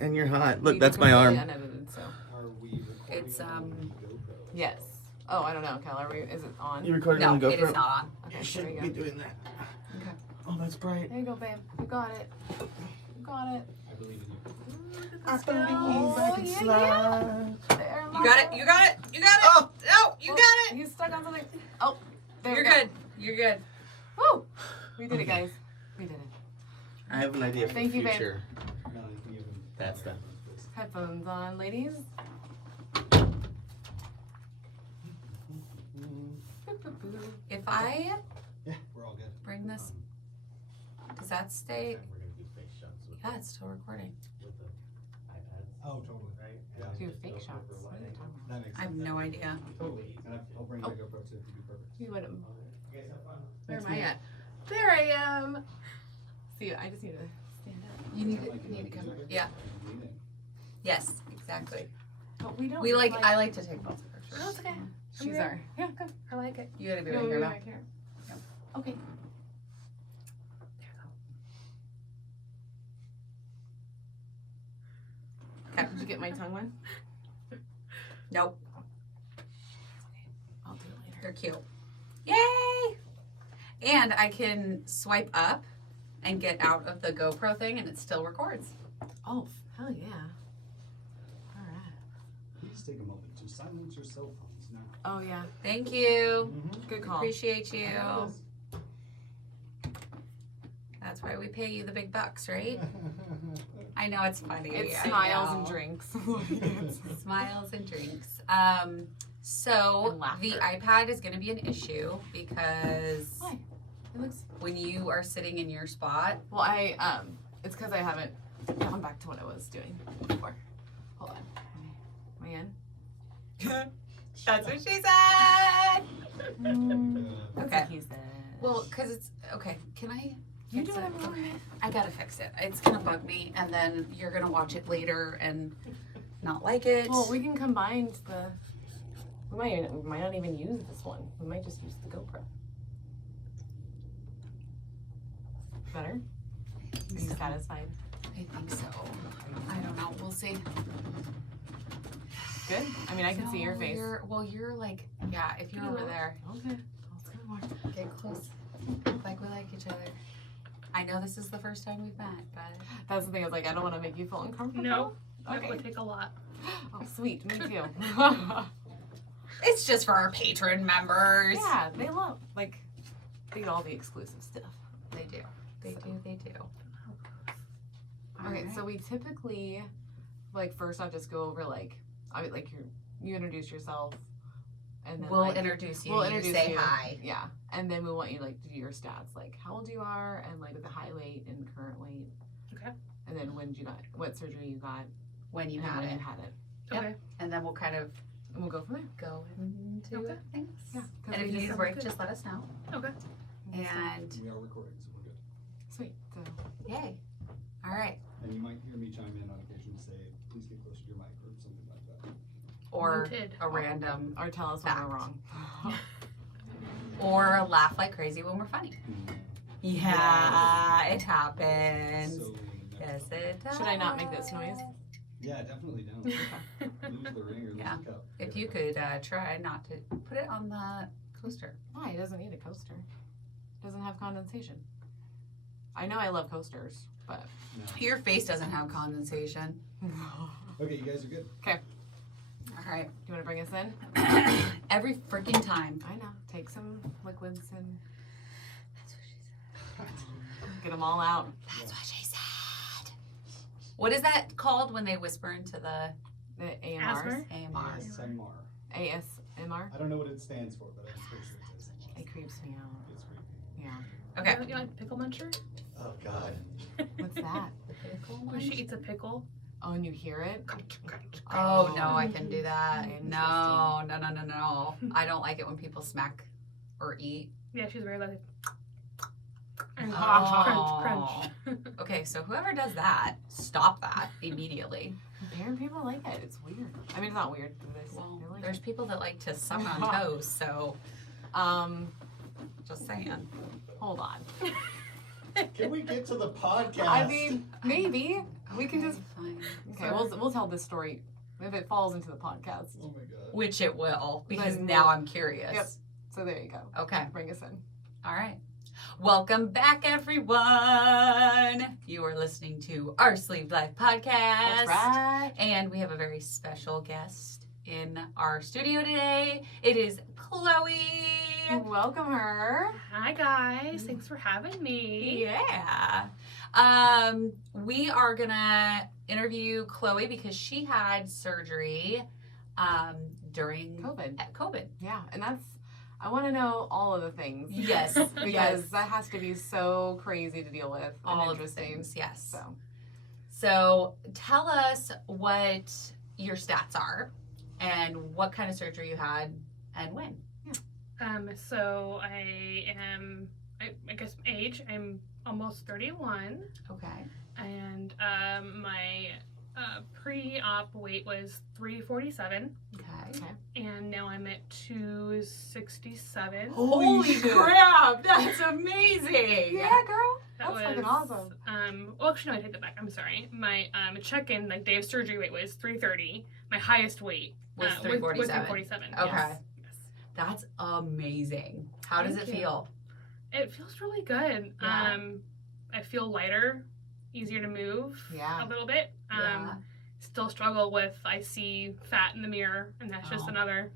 And you're hot. Look, that's my arm. Unedited, so. Are we recording It's, on the GoPro? Yes. Oh, I don't know, Cal. Is it on? You recording No, on the GoPro? it is not on. Okay, You there should you be go. doing that. Okay. Oh, that's bright. There you go, babe. You got it. You got it. I believe in you. I believe Oh, I can yeah, slide. There, You got it. You got it. You got it. Oh. No, you got it. He's stuck on something. Oh, there You're we go. good. You're good. Woo! We did it, guys. We did it. I have an idea for Thank the you, babe. future. No, you can give him That's done. Headphones on, ladies. If I Yeah, we're all good. bring this, does that stay? We're gonna do face shots with, Yeah, it's still recording. with the iPads. Oh, totally. Right? Yeah. Do fake shots. What are you talking about? That makes I have sense. no idea. Totally. And I'll bring my GoPro too. It'll be perfect. You would. You guys have fun. Where am I at? There I am. See, I just need to stand up. You need to come. Yeah. Yes, exactly. But we don't. We like. I like to take lots of pictures. No, it's okay. She's She's our. Yeah, good. I like it. You gotta be No, right we're here now. right here. Yep. Okay. Okay. Did you get my tongue one? Nope. I'll do it later. They're cute. Yay! And I can swipe up and get out of the GoPro thing, and it still records. Oh, hell yeah. All right. Please take a moment to silence your cell phones now. Oh, yeah. Thank you. Good call. Appreciate you. That's why we pay you the big bucks, right? I know it's funny. It's I smiles know. and drinks. Smiles and drinks. And So laughter. the iPad is going to be an issue because Why? It looks. when you are sitting in your spot, Well, it's because I haven't gone back to what I was doing before. Hold on. Am I in? that's what she said. That's Okay. what he said. Well, because it's okay. Can I? You fix do it? whatever you want. I gotta fix it. It's gonna bug me, and then you're gonna watch it later and not like it. Well, we can combine the. We might not even use this one. We might just use the GoPro. Better? Are you satisfied? I think so. I don't know. We'll see. Good? I mean, I can see your No, face. You're like, yeah. If you're over there, Okay. Let's go more. get close. Like we like each other. I know this is the first time we've met, but That's the thing. I was like, I don't want to make you feel uncomfortable. No, that Okay. would take a lot. Oh, sweet. Me too. it's just for our patron members. Yeah, they love, they get all the exclusive stuff. They do. They do. They do. Okay, Alright. so we typically, first off, just go over, you introduce yourself, and then, We'll introduce you. we'll You introduce say you. hi. Yeah, and then we want you, to do your stats, how old you are, and, with the high weight and current weight. Okay. And then what surgery you got, When you and had when it. you had it. Yep. Okay. And then we'll kind of And we'll go from there. go into Okay. things. Yeah. 'cause And if we you need a just- break, just let us know. Okay. And We are recording, so we're good. Sweet. So, yay. All right. And you might hear me chime in on occasion and say, please get closer to your mic or something like that. Or Noted. a random, or tell us when Fact. we're wrong. or laugh like crazy when we're funny. Yeah, it happens. So, Yes, it does. Should I not make this noise? yeah, definitely don't. Lose the ring or lose Yeah. the cup. If you could try not to put it on the coaster. Why? It doesn't need a coaster. It doesn't have condensation. I know I love coasters, but. No. Your face doesn't have condensation. Okay, you guys are good. All right. Do you want to bring us in? Every freaking time. I know. Take some liquids and That's what she said. get them all out. That's what she said. What is that called when they whisper into the The AMRs. Asthma? AMR? ASMR. ASMR. I don't know what it stands for, but I'm pretty sure it says It creeps me out. it's creepy. Yeah. Okay. You like pickle muncher? Oh, God. What's that? When she eats a pickle. Oh, and you hear it? Oh no, I can do that. Interesting. No. I don't like it when people smack or eat. Yeah, she's very like. And Oh. crunch, crunch. Okay, so whoever does that, stop that immediately. Apparently people like it. It's weird. I mean, it's not weird. Well, they like there's it. people that like to suck on toes, so just saying. Hold on. Can we get to the podcast? I mean, maybe. We can just fine. okay. We'll tell this story if it falls into the podcast. Oh my god. Which it will, because Then now we'll- I'm curious. Yep. So there you go. Okay. Bring us in. All right. Welcome back, everyone. You are listening to Our Sleeved Life podcast. That's right. And we have a very special guest in our studio today. It is Chloe. Welcome her. Hi guys, thanks for having me. Yeah. We are gonna interview Chloe because she had surgery during COVID. Yeah, and I want to know all of the things. Yes. Because yes. that has to be so crazy to deal with. All and of the interesting. things. Yes. So So tell us what your stats are and what kind of surgery you had and when. So I am, I guess age, I'm almost 31, Okay. and my pre-op weight was 347, Okay. and now I'm at 267. Holy shit. crap! That's amazing. yeah, girl. That That's fucking awesome. Well, actually, no, I take that back. I'm sorry. My check-in, like day of surgery weight was 330. My highest weight Was was 347. 347. Okay. Yes. That's amazing. How does Thank it you. feel? It feels really good. Yeah. I feel lighter, easier to move Yeah. a little bit. Yeah. Still struggle with, I see fat in the mirror, and that's just Oh. another,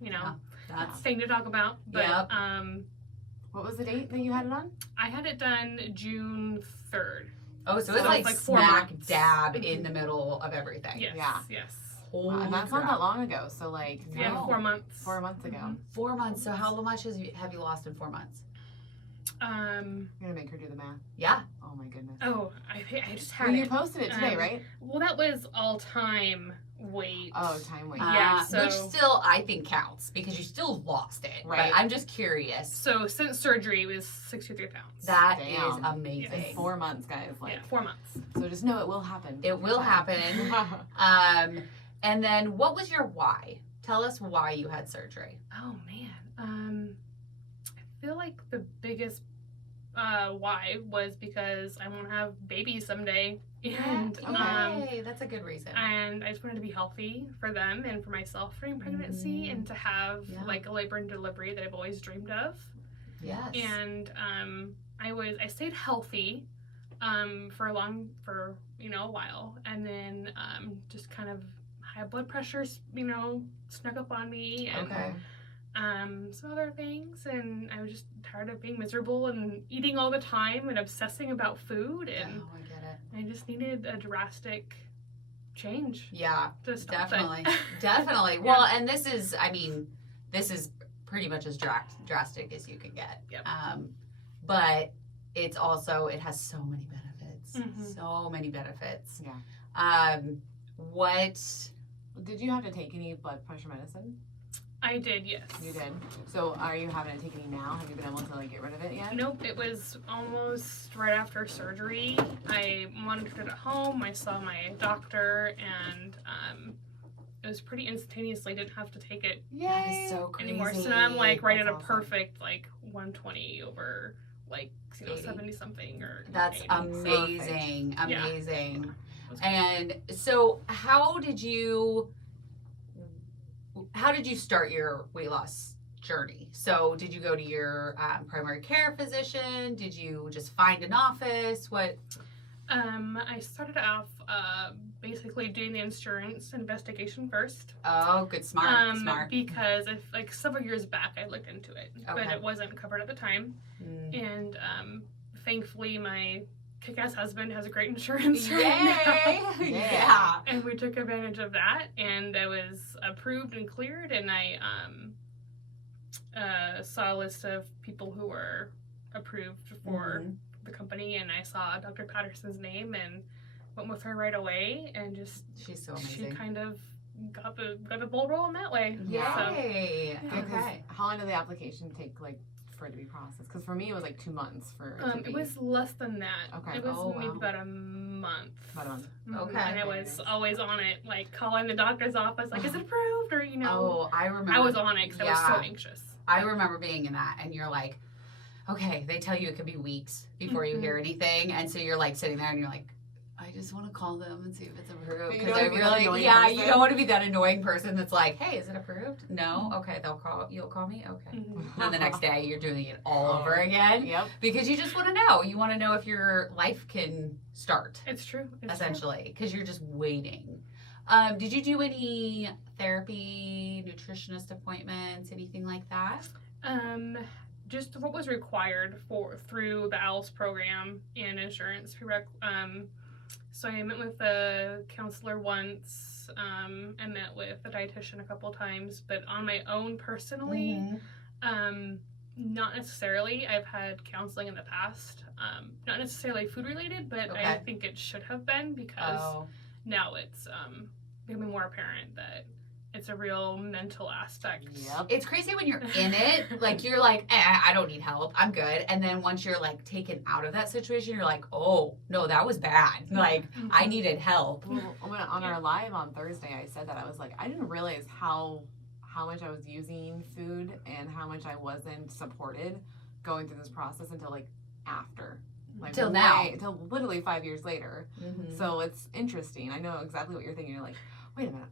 That's thing to talk about. But Yep. What was the date that you had it on? I had it done June 3rd. oh, so So it's like, it's like 4 smack months. dab in the middle of everything. Yes. Yeah. Yes. Holy And that's crap. not that long ago. So like Yeah, No. 4 months. 4 months ago. Mhm. 4 months. So how much have you lost in 4 months? Um. You're gonna make her do the math. Yeah. Oh my goodness. Oh, I just had Well, you it. posted it today, Um, right? Well, that was all time weight. Oh, time weight. Yeah, Which so- still I think counts because you still lost it. Right. But I'm just curious. So since surgery, it was 63 pounds. That is Damn. amazing. In 4 months, guys. Like, Yeah, 4 months. so just know it will happen. It will happen. And then what was your why? Tell us why you had surgery. Oh man. I feel like the biggest why was because I want to have babies someday, and Okay, that's a good reason. and I just wanted to be healthy for them and for myself during pregnancy, and to have Yeah. like a labor and delivery that I've always dreamed of. Yes. And I stayed healthy for a while, and then just kind of high blood pressure snuck up on me, and Okay. some other things, and I was just tired of being miserable and eating all the time and obsessing about food, and Oh, I get it. I just needed a drastic change Yeah, to stop definitely. it. Definitely. Well, and this is pretty much as drastic as you can get. Yep. But it's also, it has so many benefits. Mhm. So many benefits. Yeah. What, Did you have to take any blood pressure medicine? I did, yes. You did. So are you having to take any now? Have you been able to like get rid of it yet? Nope, it was almost right after surgery. I monitored it at home. I saw my doctor, and it was pretty instantaneously. Didn't have to take it that is so crazy. anymore. So now I'm like right at a That's awesome. perfect like 120 over like 80. 70 something or That's 80. amazing. Yeah. Amazing. That's And so how did you start your weight loss journey? So did you go to your primary care physician? Did you just find an office? What? I started off basically doing the insurance investigation first. Oh, good. Smart. Because like several years back I looked into it, but Okay. it wasn't covered at the time. Mm. And thankfully my kick-ass husband has a great insurance Yay! right now. Yeah. And we took advantage of that, and I was approved and cleared, and I saw a list of people who were approved for Mhm. the company, and I saw Dr. Patterson's name and went with her right away, and just She's so she amazing. kind of got the ball rolling that way. Yeah. So, Yay. Yeah, Okay. How long did the application take like for it to be processed? Because for me it was like 2 months for it to be. it was less than that. Okay. It was Oh, maybe wow. about a month. About a month. Mhm. Okay. And I was always on it, like calling the doctor's office, like, is it approved? Or, Oh, I remember. I was on it because I was Yeah. so anxious. I remember being in that, and you're like, okay, they tell you it could be weeks before you Mhm. hear anything, and so you're like sitting there, and you're like, I I just want to call them and see if it's approved. But you Because don't I wanna be that really, annoying yeah, you person. don't want to be that annoying person that's like, hey, is it approved? No? Okay, you'll call me? Okay. Mhm. And the next day you're doing it all over again. Yep. Because you just want to know. You want to know if your life can start, It's true. It's essentially, because you're just waiting. Did you do any therapy, nutritionist appointments, anything like that? true. Just what was required through the ALS program and insurance prereq. So I met with a counselor once. I met with a dietitian a couple times, but on my own personally, not necessarily. I've had counseling in the past, not necessarily food related, but I Okay. think it should have been because Oh, now it's becoming more apparent that it's a real mental aspect. Yep. it's crazy when you're in it. Like, you're like, I don't need help. I'm good. And then once you're, like, taken out of that situation, you're like, oh, no, that was bad. Like, I needed help. Well, on our live on Thursday, I said that I was like, I didn't realize how much I was using food and how much I wasn't supported going through this process until like after, like Till now. till literally 5 years later. Mhm. So it's interesting. I know exactly what you're thinking. You're like, wait a minute,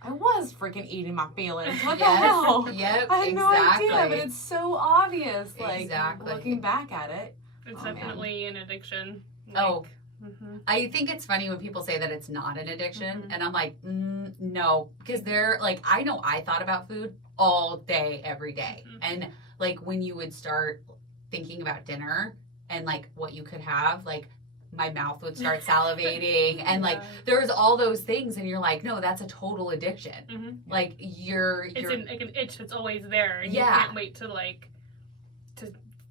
I was freaking eating my feelings. What the hell? Yep, I had no exactly. idea, but it's so obvious. Like Exactly. looking back at it. It's Oh, man. definitely an addiction. Oh. Mhm. I think it's funny when people say that it's not an addiction, Mhm. and I'm like, no, because they're like, I know I thought about food all day, every day, Mhm. and like when you would start thinking about dinner and like what you could have, like my mouth would start salivating, and like Yeah. there was all those things, and you're like, no, that's a total addiction. Mhm. Like you're It's like an itch that's always there, and Yeah. you can't wait to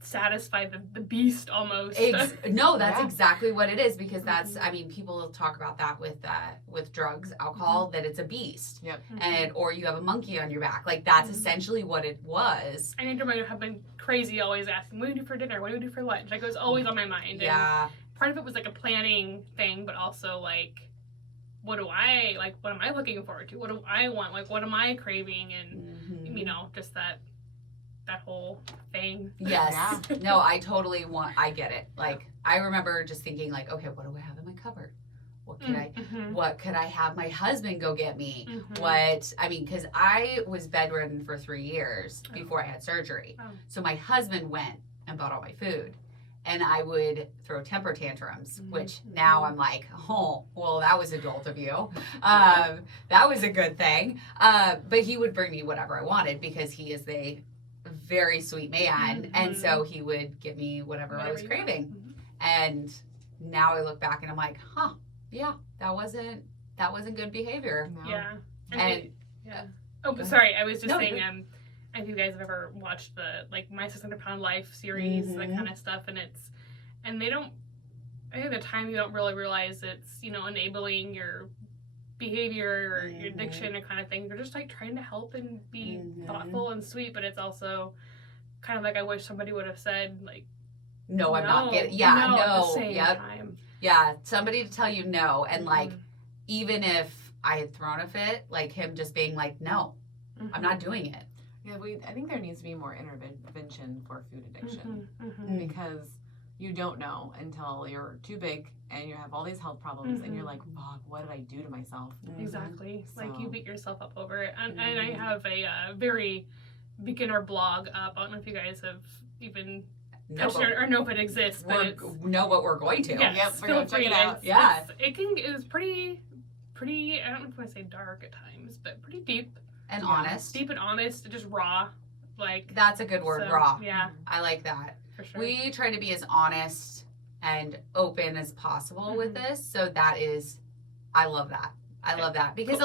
satisfy the beast almost. No, that's Yeah. exactly what it is, because that's, I mean, people talk about that with drugs, alcohol, that it's a beast, and or you have a monkey on your back. Like that's Mhm. essentially what it was. I need to have been crazy, always asking, "What do you do for dinner? What do you do for lunch?" Like it was always on my mind. And Yeah, part of it was like a planning thing, but also like, what am I looking forward to? What do I want? Like, what am I craving? And Mhm. you know, just that whole thing. Yes. No, I get it. Like I remember just thinking like, okay, what do I have in my cupboard? What could Mhm. what could I have my husband go get me? Mhm. What, I mean, because I was bedridden for 3 years before I had surgery. Oh. So my husband went and bought all my food. And I would throw temper tantrums, which now I'm like, oh, well, that was adult of you. That was a good thing. But he would bring me whatever I wanted because he is a very sweet man. And so he would give me whatever I was Whatever you craving. want. And now I look back and I'm like, yeah, that wasn't good behavior. No. Yeah. And yeah. Oh, ahead. sorry. I was just No, saying. you're If you guys have ever watched the My 600 Pound Life series, that Mhm. kind of stuff, and they don't. I think at the time you don't really realize it's enabling your behavior or your addiction or kind of thing. They're just like trying to help and be thoughtful and sweet, but it's also kind of like I wish somebody would have said like, no, I'm not getting. no, Yeah, at the no. same Yep. time. Yeah, somebody to tell you no. And like, Mhm. even if I had thrown a fit, like him just being like, no, I'm not doing it. Yeah, I think there needs to be more intervention for food addiction Mhm. Mhm. because you don't know until you're too big and you have all these health problems and you're like, fuck, what did I do to myself? Exactly. Like you So- beat yourself up over it. And I have a very beginner blog up. I don't know if you guys have even No, touched it or know if it exists, but it's know what we're going to. yes, Yep, we're feel gonna check free. it out. Yeah. It was pretty. I don't know if I want to say dark at times, but pretty deep, And Yeah. honest. deep and honest, just raw. Like That's a good word, so, raw. Yeah, I like that. for sure. We try to be as honest and open as possible with this. So that is, I love that. I love that because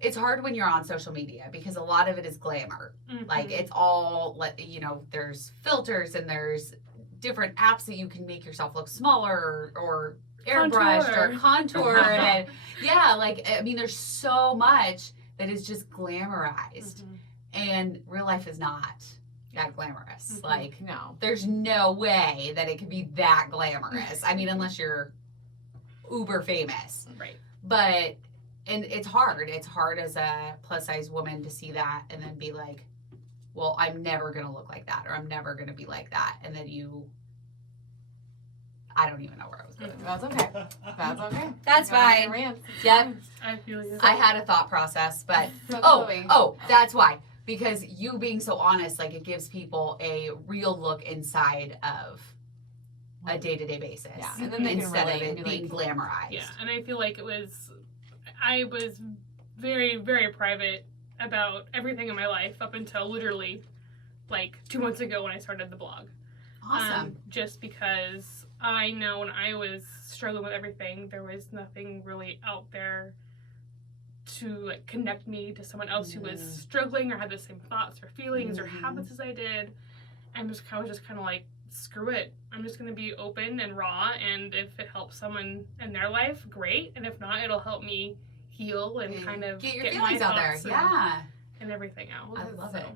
it's hard when you're on social media because a lot of it is glamour. Mhm. Like it's all, there's filters and there's different apps that you can make yourself look smaller or airbrushed or contoured. And yeah, like, I mean, there's so much that is just glamorized. Mhm. And real life is not that glamorous. Mhm. Like, No. there's no way that it could be that glamorous. I mean, unless you're uber famous. Right. But, and it's hard. It's hard as a plus size woman to see that and then be like, well, I'm never going to look like that or I'm never going to be like that. And then I don't even know where I was going. That's okay. That's okay. That's You gotta have fine. your rants. It's Yep. fine. I feel you. I had a thought process, but So oh, Chloe, that's why. Because you being so honest, like it gives people a real look inside of a day-to-day basis. Yeah, and then they can instead of relate and it be being glamorized. Yeah, and I feel like I was very, very private about everything in my life up until literally like 2 months ago when I started the blog. Awesome. Just because I know when I was struggling with everything, there was nothing really out there to like connect me to someone else who was struggling or had the same thoughts or feelings or habits as I did. And I was just kind of like, screw it. I'm just going to be open and raw, and if it helps someone in their life, great. And if not, it'll help me heal and kind of get your my feelings out there. thoughts and- Yeah. and everything else. I love it.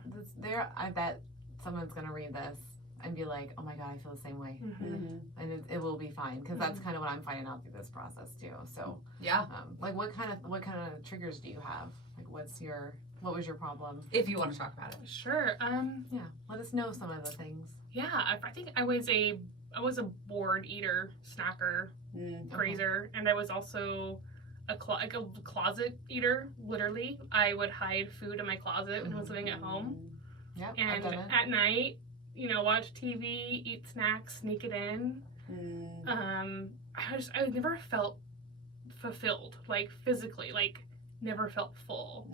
I bet someone's gonna read this and be like, "Oh my god, I feel the same way," Mm-hmm. and it will be fine because that's kind of what I'm finding out through this process too. So, Yeah. like, what kind of triggers do you have? Like, what was your problem? If you want to talk about it. Sure. Yeah, let us know some of the things. Yeah, I think I was a bored eater, snacker, grazer, and I was also a closet eater. Literally, I would hide food in my closet when I was living at home, Yep, I've and done it. at night, watch TV, eat snacks, sneak it in. I never felt fulfilled, like physically, like never felt full,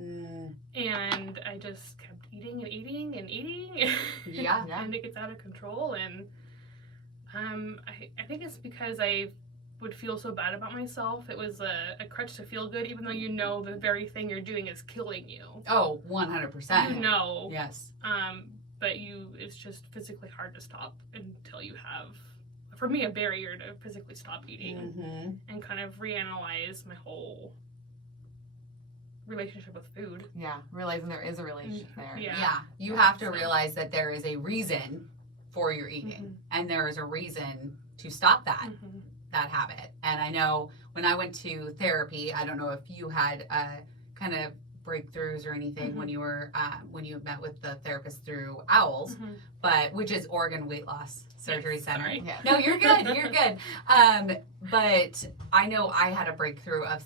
and I just kept eating and eating and eating. Yeah. And it gets out of control, and I think it's because I would feel so bad about myself. It was a crutch to feel good, even though you know the very thing you're doing is killing you. Oh, 100%. You know. Yes. But it's just physically hard to stop until you have, for me, a barrier to physically stop eating and kind of reanalyze my whole relationship with food. Yeah, realizing there is a relationship there. Yeah. You Yeah, have to so- realize that there is a reason for your eating, and there is a reason to stop that habit. And I know when I went to therapy, I don't know if you had kind of breakthroughs or anything when you were when you met with the therapist through OWLS, but which is Oregon Weight Loss Surgery Center. Sorry. Yeah. No, you're good. You're good. But I know I had a breakthrough of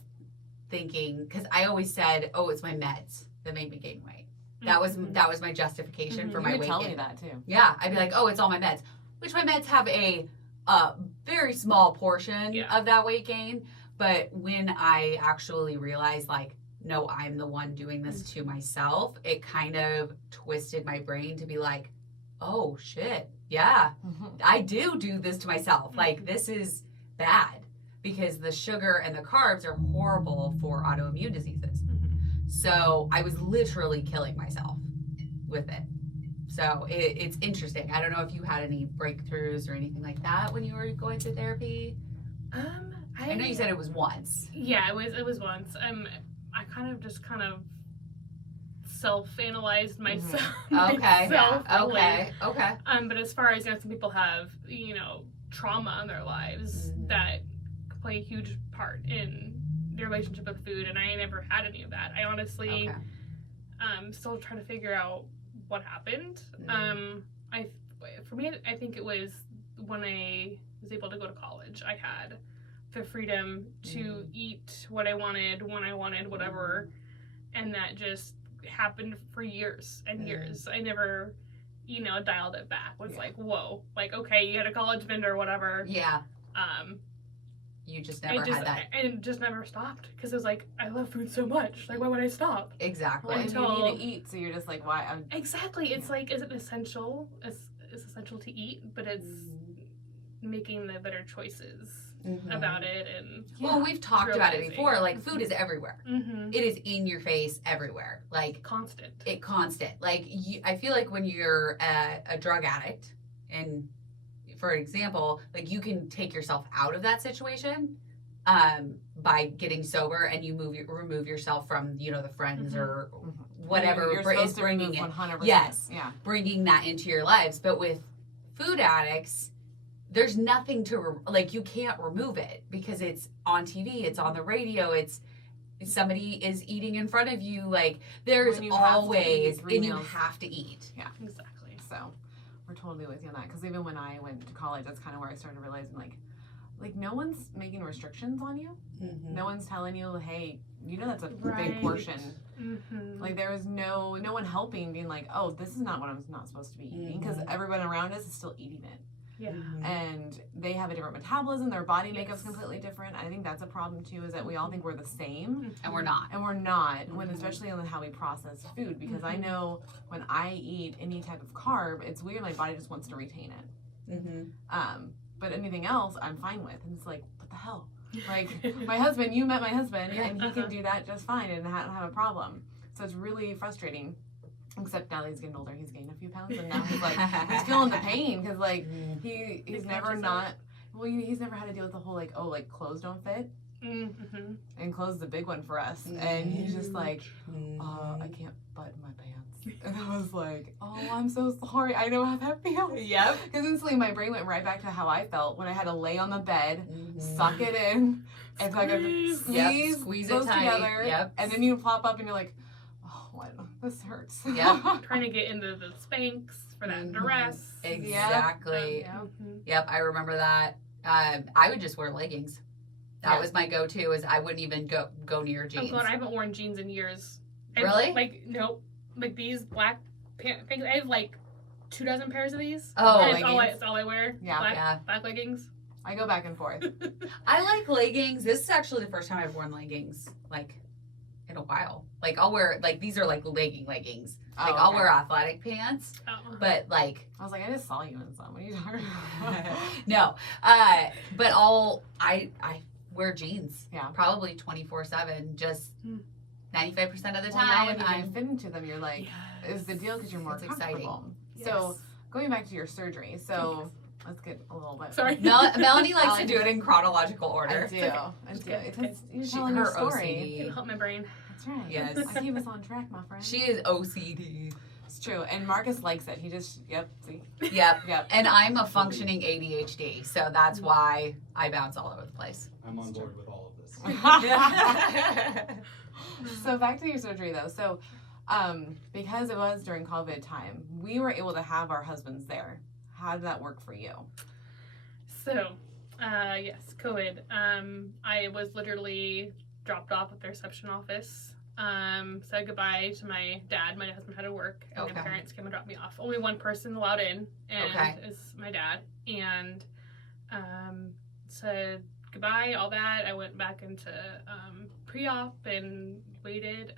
thinking, because I always said, "Oh, it's my meds that made me gain weight." That was my justification for You my would weight tell gain. me that too. Yeah, I'd be like, "Oh, it's all my meds," which my meds have a very small portion of that weight gain. But when I actually realized, like, no, I'm the one doing this to myself, it kind of twisted my brain to be like, oh shit, yeah, I do this to myself. Like, this is bad, because the sugar and the carbs are horrible for autoimmune diseases. So I was literally killing myself with it. So it's interesting. I don't know if you had any breakthroughs or anything like that when you were going to therapy. I know you said it was once. Yeah, it was once. I kind of self-analyzed myself. Okay. myself, Okay. Okay. But as far as some people have trauma in their lives that play a huge part in their relationship with food, and I never had any of that. I honestly still trying to figure out what happened. For me, I think it was when I was able to go to college. I had the freedom to eat what I wanted, when I wanted, whatever, and that just happened for years and years. I never, dialed it back. Was like, whoa, like, okay, you had a college bender or whatever. Yeah. You just never had that. And it just never stopped, because it was like, I love food so much. Like, why would I stop? Exactly. Well, and Until- you need to eat, so you're just like, why? Exactly. It's like, is it essential? It's essential to eat, but it's making the better choices about it. And Well, we've talked about it realizing. before. Like, food is everywhere. It is in your face everywhere. Like, constant. constant. Like, I feel like when you're a drug addict, and for example, like, you can take yourself out of that situation by getting sober, and you remove yourself from the friends or whatever You're is supposed to bringing remove it. 100%. Yes. Yeah. Bringing that into your lives. But with food addicts, there's nothing to like, you can't remove it, because it's on TV, it's on the radio, it's somebody is eating in front of you. Like, there's When you have to always, eat 3 and you meals. have to eat. Yeah. Exactly. So we're totally with you on that, because even when I went to college, that's kind of where I started realizing, like, like no one's making restrictions on you. Mhm. No one's telling you, hey, you know that's a Right. big portion. Mm-hmm. Like there was no one helping, being like, oh, this is not what I'm not supposed to be eating, because everyone around us is still eating it, Yeah. and they have a different metabolism. Their body makeup's Yes. completely different. I think that's a problem too, is that we all think we're the same, And we're not. and we're not. When especially on how we process food, because I Mhm. know when I eat any type of carb, it's weird. My body just wants to retain it. But anything else, I'm fine with, and it's like, what the hell? Like my husband, you met my husband, and he can do that just fine and not have a problem. So it's really frustrating. Except now that he's getting older, he's gained a few pounds, and now he's like he's feeling the pain, because like he's It never catches not up. well he's never had to deal with the whole like, oh, like clothes don't fit, Mm-hmm. and clothes is a big one for us, and he's just like, I can't button my pants, and I was like, oh, I'm so sorry, I know how that feels. Yep. Because instantly my brain went right back to how I felt when I had to lay on the bed, suck it in, and like Squeeze. squeeze, Squeeze it those tight. together, Yep. and then you plop up and you're like, oh, what? This hurts. Yep. Trying to get into the Spanx for that duress. Exactly. Yeah. Mhm. Yep, I remember that. I would just wear leggings. That Yeah. was my go-to. Is I wouldn't even go near I'm jeans. glad I haven't worn jeans in years. Really? Like, nope. Like these black pants. I have like 24 pairs of these. Oh, And leggings. it's all I wear. Yeah. Black, Yeah. black leggings. I go back and forth. I like leggings. This is actually the first time I've worn leggings like in a while. Like I'll wear like these are like leggings. Like I'll okay. wear athletic pants, Oh. but like I was like, I just saw you in some. What are you talking about? no. But I wear jeans. Yeah. Probably 24/7. Just Hmm. 95% of the Well, now time when you I'm can fit into them, you're like, is the deal because you're more It's exciting. comfortable. Yes. So going back to your surgery, so let's get a little bit. Sorry. Melanie likes to I do it in chronological I order. do. okay. I It's do. good. It's Okay. you're She- telling her your story. OCD. It'll help my brain. That's right. Yes. I keep us on track, my friend. She is OCD. It's true. And Marcus likes it. He just, see? Yep. Yep. And I'm a functioning ADHD, so that's why I bounce all over the place. I'm on board with all of this. So back to your surgery though. So because it was during COVID time, we were able to have our husbands there. How did that work for you? So, yes, COVID. I was literally dropped off at the reception office. Said goodbye to my dad. My husband had to work, and Okay. my parents came and dropped me off. Only one person allowed in, and Okay. it's my dad. And said goodbye, all that. I went back into pre-op and waited.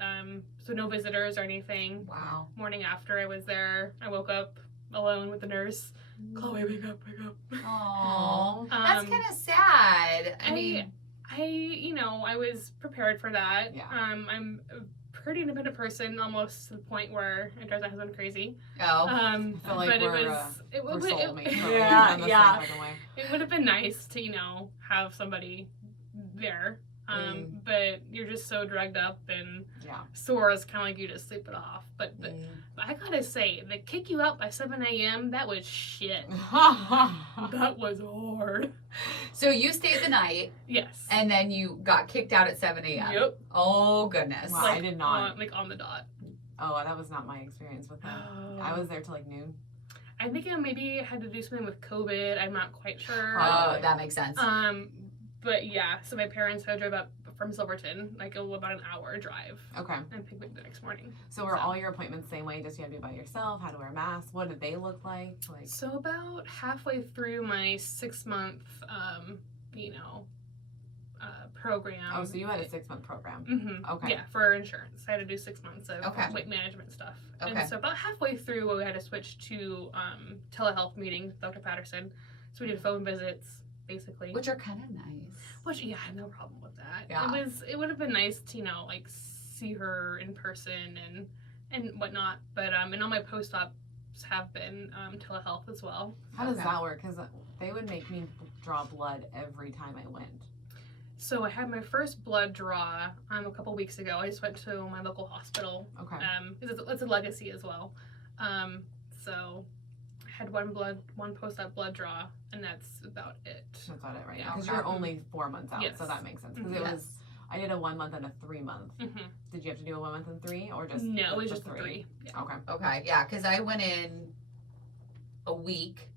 So no visitors or anything. Wow. Morning after I was there, I woke up alone with the nurse. Chloe, wake up, wake up. Aww. That's Um, kind of sad. I I- mean, I was prepared for that. Yeah. I'm a pretty independent person, almost to the point where it drives my husband crazy. oh. I feel like But we're, it we're was soulmates. Yeah, On the yeah. same fucking way. it would have been nice to have somebody there. But you're just so drugged up and Yeah. sore. It's kind of like you just sleep it off. But I gotta say, they kick you out by 7 a.m. That was shit. That was hard. So you stayed the night, Yes. and then you got kicked out at 7 a.m. Yep. Oh, goodness. Wow. I did not. On the dot. Oh, that was not my experience with them. I was there till like noon. I think it maybe had to do something with COVID. I'm not quite sure. Oh, that makes sense. But yeah, so my parents had to drive up from Silverton, like about an hour drive, Okay. and pick me up the next morning. So were all your appointments the same way? Just you had to be by yourself? How to wear masks? What did they look like? Like, So about halfway through my 6-month, program. oh, so you had a 6-month program. Mm-hmm. Okay. Yeah, for insurance. I had to do 6 months of Okay. weight management stuff. Okay. And so about halfway through, we had to switch to telehealth meetings with Dr. Patterson. So we did phone visits, basically. Which are kind of nice. Which, yeah, I had no problem with that. Yeah. It would have been nice to, like, see her in person and whatnot. But, and all my post-ops have been telehealth as well. How does Okay. that work? Because they would make me draw blood every time I went. So I had my first blood draw a couple weeks ago. I just went to my local hospital. Okay. It's a legacy as well. So I had one post-op blood draw, and that's about it. That's about it, right? Yeah. Because Okay. you're only 4 months out, Yes. so that makes sense. Because Mhm. it was, I did a 1 month and a 3 month. hmm Did you have to do a 1 month and 3, or just No, it was the just the 3. Yeah. Okay. Okay, yeah, because I went in a week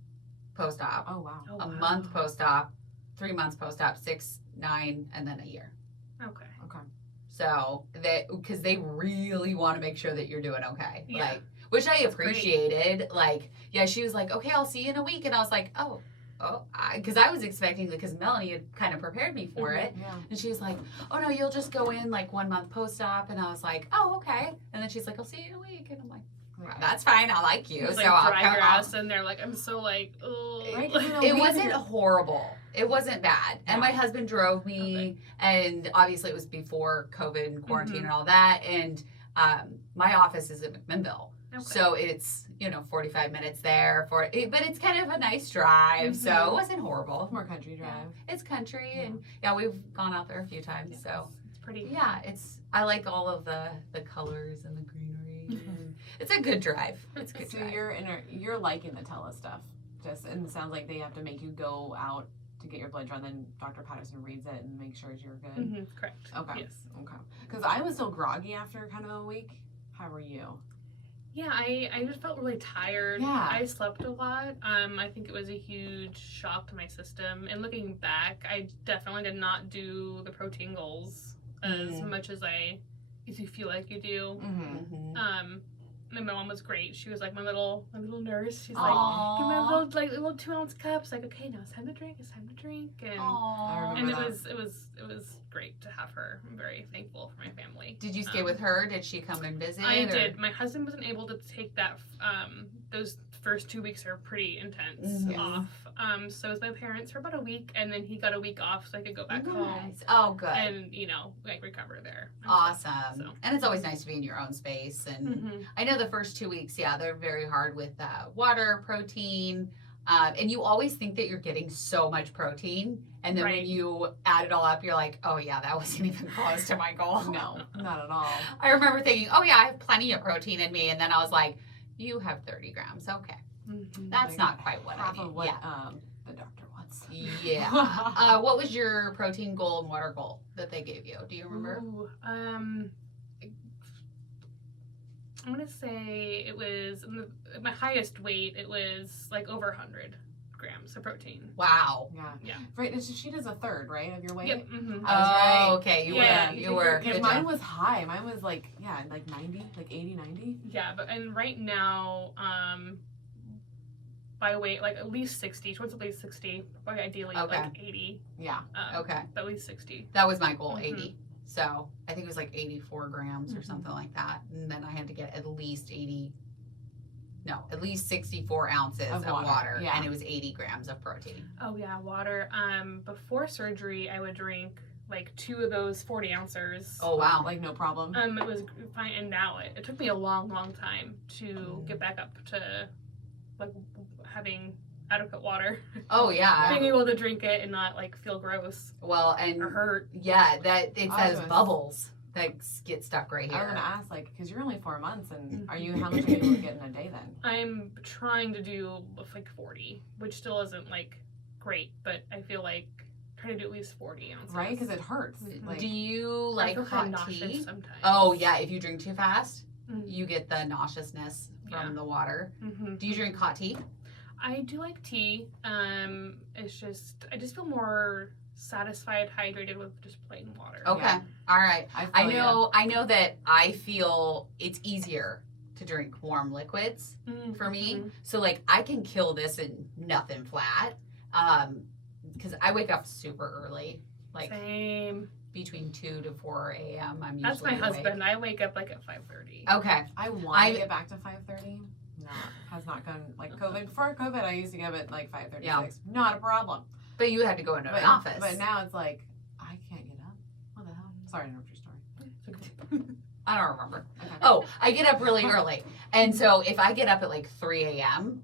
post-op, Oh wow. Oh, a wow. month post-op, 3 months post-op, 6, 9, and then a year. Okay. Okay. So because they really want to make sure that you're doing okay. Yeah. Like, which I That's great. appreciated. Like, yeah, she was like, okay, I'll see you in a week. And I was like, because I was expecting, because Melanie had kind of prepared me for it. Yeah. And she was like, oh no, you'll just go in like 1 month post-op. And I was like, oh, okay. And then she's like, I'll see you in a week. And I'm like, Right. that's fine. I like you. It's So like I'll dry come. grass, and they're like, I'm so like, oh. Right? It wasn't horrible. It wasn't bad. And my husband drove me, and obviously it was before COVID and quarantine and all that. And my office is in McMinnville. Okay. So it's, 45 minutes there but it's kind of a nice drive. So it wasn't horrible. More country drive. It's country, and we've gone out there a few times. Yes, So it's pretty. yeah, I like all of the colors and the greenery. And it's a good drive. It's a good So drive. you're liking the tele stuff. And it sounds like they have to make you go out to get your blood drawn, then Dr. Patterson reads it and makes sure you're good. Mm-hmm, correct. Okay. Yes. Okay. Because I was still groggy after kind of a week. How were you? Yeah, I just felt really tired. Yeah. I slept a lot. I think it was a huge shock to my system. And looking back, I definitely did not do the protein goals as much as you feel like you do. Mm-hmm. And my mom was great. She was like my little nurse. She's like, Aww. give me little 2-ounce cups. Like, okay, now it's time to drink. It's time to drink. And Aww. and remember it was great to have her. I'm very thankful for my family. Did you stay with her? Did she come and visit? I or? did. My husband wasn't able to take that. Those first 2 weeks are pretty intense Yes. off. So it was my parents for about a week, and then he got a week off, so I could go back home Nice. Oh, good. and recover there. and Awesome. stuff, so. And it's always nice to be in your own space. And Mhm. I know the first 2 weeks, they're very hard with water, protein. And you always think that you're getting so much protein. And then Right. when you add it all up, you're like, oh, yeah, that wasn't even close to my goal. No, not at all. I remember thinking, oh, yeah, I have plenty of protein in me. And then I was like, you have 30 grams. Okay. Mhm. That's Like not quite what I Half need. of what Yeah. the doctor wants. Yeah. What was your protein goal and water goal that they gave you? Do you remember? Ooh, I'm gonna say it was my highest weight. It was like over 100 grams of protein. Wow. Yeah. Yeah. Right. She does a third, right, of your weight. Yep. Mm-hmm. I was right. Okay. You Yeah. were. You were. Because Good mine job. was high. Mine was like 90, like 80, 90. Yeah, and right now, by weight, like at least 60. She wants at least 60. Probably ideally Okay. like 80. Yeah. Okay. But at least 60. That was my goal, Mhm. 80. So I think it was like 84 grams or something like that. And then I had to get at least 64 ounces Of of water, water. yeah. And it was 80 grams of protein. Oh yeah, water. Before surgery, I would drink like 2 of those 40 ounces. Oh, wow. Like no problem. It was fine, and now it took me a long time to get back up to like having adequate water. Oh, yeah. Being able to drink it and not like feel gross Well, and or hurt. yeah, that it I says was- bubbles that get stuck right I was here. gonna ask, like, because you're only 4 months, and how Mm-hmm. much are you able to get in a day then? I'm trying to do like 40, which still isn't like great, but I feel like trying to do at least 40 ounces. Right? Because it hurts. Like, Do you I like feel hot kinda nauseous tea? sometimes. Oh, yeah. If you drink too fast, Mhm. you get the nauseousness from Yeah. the water. Mhm. Do you drink hot tea? I do like tea. It's just I just feel more satisfied, hydrated with just plain water. Okay. Yeah. All right. I I know that I feel it's easier to drink warm liquids for me. Mhm. So like I can kill this in nothing flat. Because I wake up super early, like Same. between 2 to 4 a.m. I'm That's my usually awake. husband. I wake up like at 5:30. Okay. I want I- to get back to 5:30. No, has not gone like COVID. Before COVID, I used to get up at like 5:36. Not a problem. But you had to go into an office. But now it's like I can't get up. What the hell? Sorry to interrupt your story. I don't remember. Okay. Oh, I get up really early. And so if I get up at like 3 a.m.,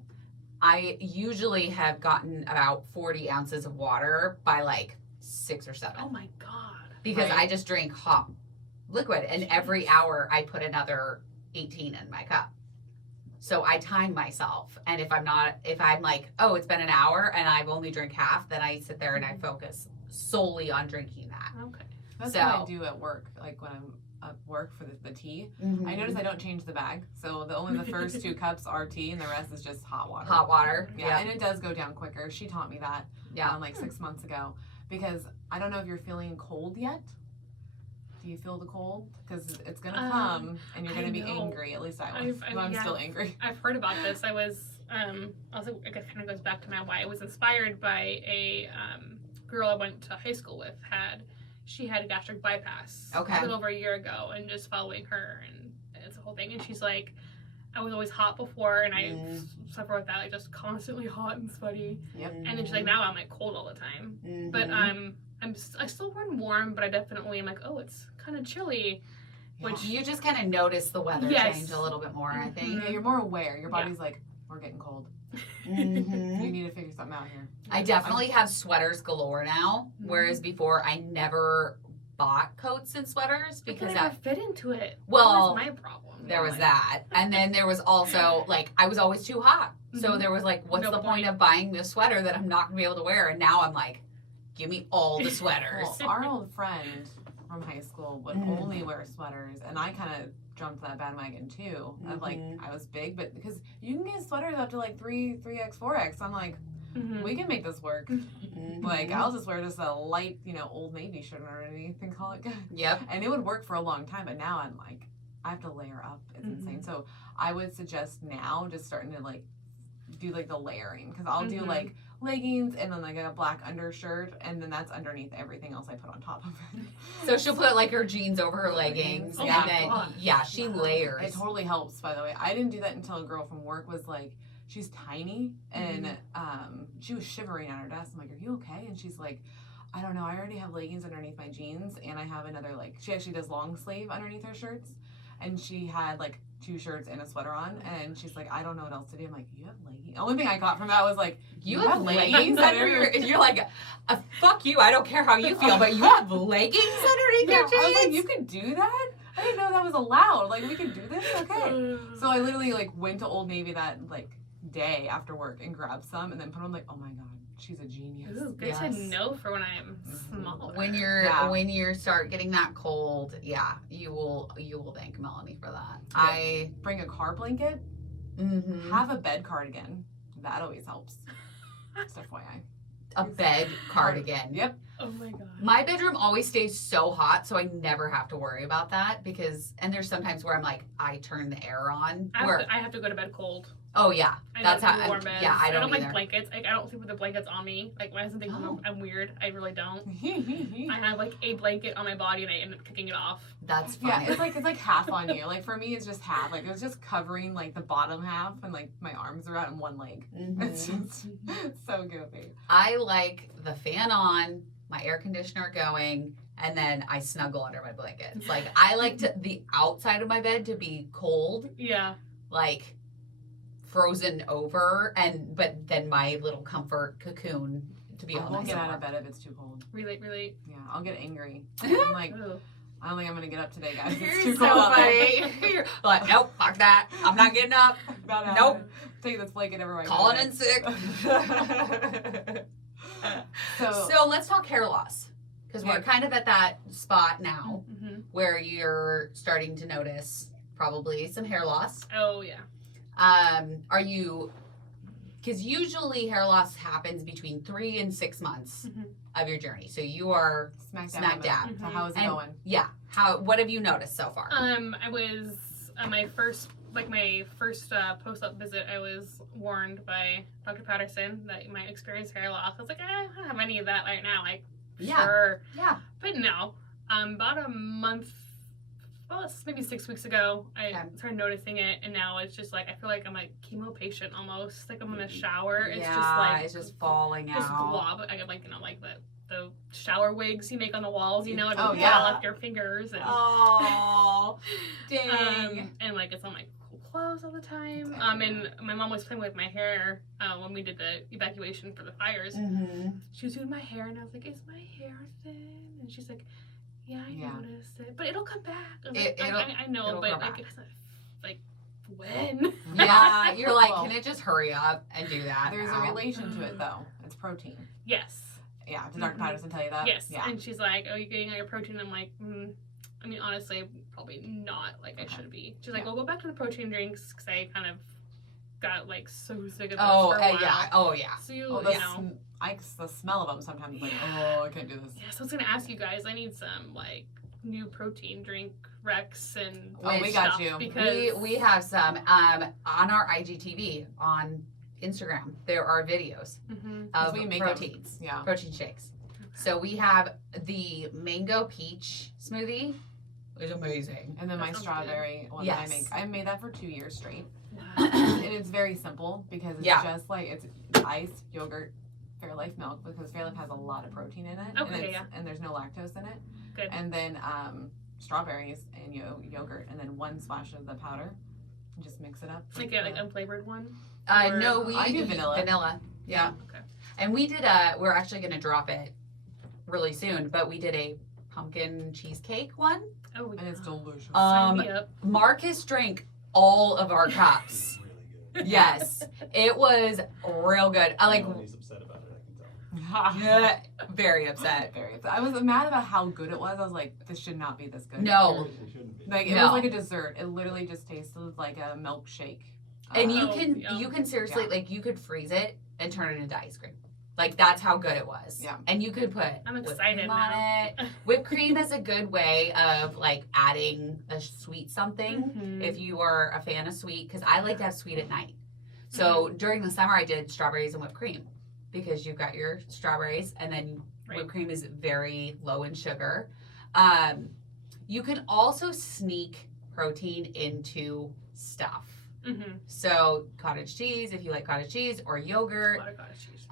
I usually have gotten about 40 ounces of water by like 6 or 7. Oh my god. Because Right. I just drink hot liquid. And every hour I put another 18 in my cup. So I time myself. And if I'm like, oh, it's been an hour and I've only drank half, then I sit there and I focus solely on drinking that. Okay. That's So- what I do at work. Like when I'm at work for the tea, I notice I don't change the bag. So only the first 2 cups are tea, and the rest is just hot water. Hot water. Yeah, and it does go down quicker. She taught me that. Yeah. like 6 months ago, because I don't know if you're feeling cold yet. Do you feel the cold? Because it's gonna come, and you're I gonna be know. angry. At least I was. I'm yeah, still angry. I've heard about this. I was also, I guess, kind of goes back to my why. I was inspired by a girl I went to high school with. She had gastric bypass Okay. a little over a year ago, and just following her, and it's a whole thing. And she's like, I was always hot before, and I suffer with that, like just constantly hot and sweaty. Yep. And then she's like, now I'm like cold all the time. But I still run warm, but I definitely am like, oh, it's kind of chilly. Which You just kind of notice the weather Yes. change a little bit more, I think. Yeah, you're more aware. Your body's like, we're getting cold. You need to figure something out here. I definitely have sweaters galore now, whereas before I never bought coats and sweaters I because could never fit into it. Well, that was my problem. there was Like, that. And then there was also, like, I was always too hot. So there was like, what's No the point point. of buying this sweater that I'm not going to be able to wear? And now I'm like, give me all the sweaters. Well, our old friend from high school would only wear sweaters, and I kind of jumped that bandwagon too. Of like, I was big, but because you can get sweaters up to like 3X, 4X, I'm like, we can make this work. Like, I'll just wear just a light, Old Navy shirt underneath and call it good. Yep. And it would work for a long time, but now I'm like, I have to layer up. It's insane. So I would suggest now just starting to like do like the layering, because I'll do like leggings and then like a black undershirt, and then that's underneath everything else I put on top of it. So she'll put like her jeans over her leggings, Oh and my then gosh. she layers. It totally helps, by the way. I didn't do that until a girl from work was like, she's tiny, and she was shivering at her desk. I'm like, are you okay? And she's like, I don't know. I already have leggings underneath my jeans, and I have another, like, she actually does long sleeve underneath her shirts, and she had like 2 shirts and a sweater on, and she's like, I don't know what else to do. I'm like, you have leggings? The only thing I got from that was like, You have leggings under your. You're like, fuck you. I don't care how you feel, but you have leggings underneath yeah, your jeans. I was like, you could do that? I didn't know that was allowed. Like, we could do this? Okay. So I literally like went to Old Navy that like day after work and grabbed some and then put on, like, oh my god, she's a genius. Ooh, good to know for when I'm smaller. When you start getting that cold, yeah, you will thank Melanie for that. Yeah. Bring a car blanket. Have a bed cardigan. That always helps. Just FYI. A bed cardigan. Yep. Oh my god. My bedroom always stays so hot, so I never have to worry about that and there's sometimes where I'm like, I turn the air on. I have to go to bed cold. Oh yeah, that's how warm beds. Yeah, I don't like either. blankets. Like, I don't sleep with the blankets on me. Like, my husband thinks I'm weird. I really don't. I have like a blanket on my body and I end up kicking it off. That's Yeah, funny. it's like half on you. Like, for me, it's just half. Like, it was just covering like the bottom half, and like my arms are out and one leg. It's just so goofy. I like the fan on, my air conditioner going, and then I snuggle under my blankets. Like, I like the outside of my bed to be cold. Yeah. Like frozen over, but then my little comfort cocoon to be I all won't nice get and out of warm. bed if it's too cold. Relate. Yeah, I'll get angry. I'm like, Ooh. I don't think I'm gonna get up today, guys. It's You're too so cold out funny. You're like, nope, fuck that. I'm not getting up. there. Nope. Take this blanket everywhere I go. Calling in sick. So let's talk hair loss, because we're kind of at that spot now where you're starting to notice probably some hair loss. Oh yeah. Are you? Because usually hair loss happens between 3 and 6 months of your journey. So you are smack dab. dab. So how is it And- going? Yeah. What have you noticed so far? I was my first post-op visit. I was warned by Dr. Patterson that you might experience hair loss. I was like, I don't have any of that right now. Like, sure. Yeah. But no. About a month, maybe 6 weeks ago, I started noticing it, and now it's just like I feel like I'm a chemo patient almost. Like I'm in a shower. It's just like it's just falling just out. glob. I got like the shower wigs you make on the walls, to Oh, fall yeah. off your fingers, and Oh, dang. and like it's on my clothes all the time. And my mom was playing with my hair when we did the evacuation for the fires. She was doing my hair, and I was like, "Is my hair thin?" And she's like, "Yeah, I noticed it, but it'll come back." I was like, I know, it'll but grow like back. it's not, like when. Yeah, you're like, Well, can it just hurry up and do that? There's now? a relation to it, though. It's protein. Yes. Yeah. Did Dr. Patterson tell you that? Yes. Yeah. And she's like, "Oh, you're getting all your protein." I'm like, I mean, honestly, probably not like I should be. She's like, "Well, go back to the protein drinks," because I kind of got like so sick of those for a while. yeah. Oh, yeah. So you Well, know. the smell of them sometimes is like, oh, I can't do this. Yeah, so I was gonna ask you guys. I need some like new protein drink Rex and Oh, we got stuff you. because We have some on our IGTV on Instagram. There are videos Mhm. of We make proteins, Yeah. protein shakes. So we have the mango peach smoothie. It's amazing. And then That my sounds strawberry one Yes. that I made that for 2 years straight. Wow. And it's very simple because it's Yeah. just like it's ice, yogurt, Fairlife milk because Fairlife has a lot of protein in it. and, Okay, and there's no lactose in it. Good. And then strawberries and yogurt and then 1 splash of the powder. And just mix it up. Like get like unflavored one. No, Or- we I do vanilla. Vanilla. Yeah. Okay. And we did we're actually going to drop it really soon, but we did a pumpkin cheesecake one. Oh, And it's delicious. sign me up. Marcus drank all of our cups. Really good. Yes. It was real good. I like He's upset about it, I can tell. yeah, very upset. Very upset. I was mad about how good it was. I was like, this should not be this good. No. It shouldn't be. Like it No. was like a dessert. It literally just tasted like a milkshake. And you Oh, can yeah. you can seriously Yeah. like you could freeze it and turn it into ice cream. Like that's how good it was. Yeah. And you could put I'm whipped excited cream now. on it. Whipped cream is a good way of like adding a sweet something Mhm. if you are a fan of sweet because I like to have sweet at night. So during the summer I did strawberries and whipped cream because you've got your strawberries and then Right. whipped cream is very low in sugar. You can also sneak protein into stuff. Mhm. So cottage cheese, if you like cottage cheese, or A yogurt. lot of cottage cheese.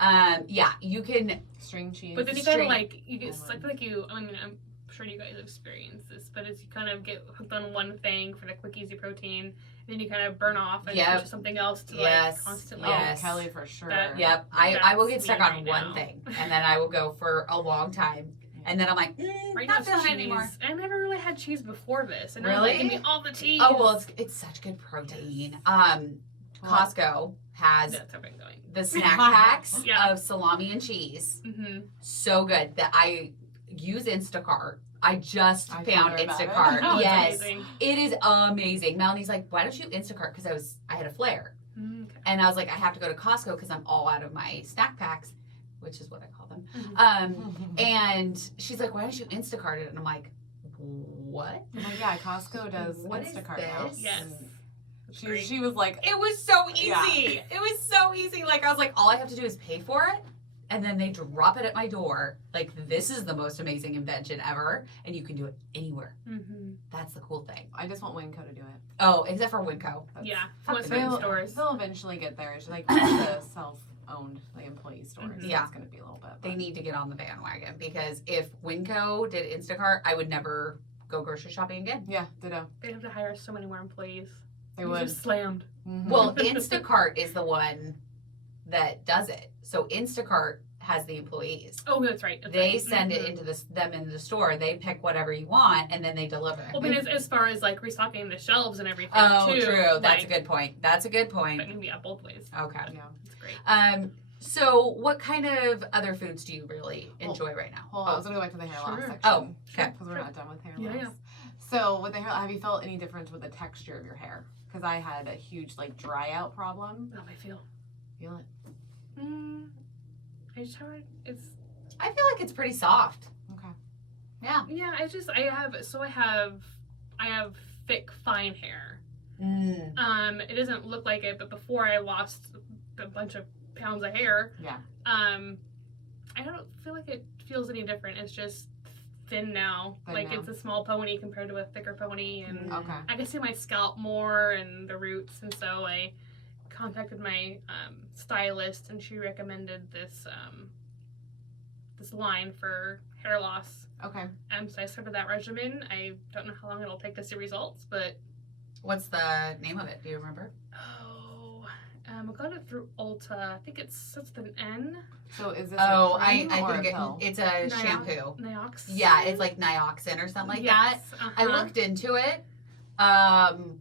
Yeah, you can. String cheese. But then you kind of String- like you get. Oh I my. feel like you. I mean, I'm sure you guys have experienced this, but as you kind of get hooked on one thing for the quick, easy protein, then you kind of burn off and Yep. switch to something else to Yes. like constantly. Oh, Yes. Kelly for sure. That- Yep, I will get That's stuck me on right one now. thing, and then I will go for a long time, and then I'm like, Right not now feeling it's it anymore. cheese. I never really had cheese before this, and Really? give me all the cheese. Oh well, it's such good protein. Costco has That's how I'm going. the snack packs Yeah. of salami and cheese. Mm-hmm. So good that I use Instacart. I just I found told her about it. Instacart. Oh, it's Yes, amazing. it is amazing. Melanie's like, why don't you Instacart? Because I had a flare. Okay. And I was like, I have to go to Costco because I'm all out of my snack packs, which is what I call them. Mhm. And she's like, why don't you Instacart it? And I'm like, what? I'm like, yeah, Costco does What is Instacart now. this? Yes. She, Great. she was like, It was so easy. Yeah. It was so easy. Like, I was like, all I have to do is pay for it. And then they drop it at my door. Like, this is the most amazing invention ever. And you can do it anywhere. Mm-hmm. That's the cool thing. I just want Winco to do it. Oh, except for Winco. That's- Yeah. Fuck Most them. certain They'll, stores. they'll eventually get there. It's like the self-owned, like employee stores. Mhm. Yeah. It's going to be a little bit. They but- need to get on the bandwagon because if Winco did Instacart, I would never go grocery shopping again. Yeah, ditto. They'd have to hire so many more employees. They These would. are slammed. Mhm. Well, Instacart is the one that does it. So Instacart has the employees. Oh, that's right. That's They right. send it Mhm. into them in the store. They pick whatever you want, and then they deliver. Well, I mean, as far as like restocking the shelves and everything, Oh, too. true. That's a like, good point. That's a good That point. can be up both ways. Okay. Yeah. It's great. So what kind of other foods do you really enjoy right now? Hold on, I was going to go back to the hair loss Sure. section. Oh, okay. Because we're not done with hair Yeah, loss. yeah. So, with the hair, have you felt any difference with the texture of your hair? Because I had a huge, like, dry out problem. How do I feel? Feel it? I just heard it's I feel like it's pretty soft. Okay. Yeah. yeah. I have thick, fine hair. Mm. It doesn't look like it, but before I lost a bunch of pounds of hair, Yeah. I don't feel like it feels any different. It's just thin now. Thin like now. it's a small pony compared to a thicker pony, and Okay. I can see my scalp more and the roots, and so I contacted my stylist, and she recommended this this line for hair loss. Okay. So I started that regimen. I don't know how long it'll take to see results, but What's the name of it? Do you remember? I got it through Ulta. I think it starts with an N. So, is this Oh, a cream I or think a pill? it's a Niox- shampoo. Niox. Yeah, it's like Nioxin or something like that. Yes, I uh-huh. looked into it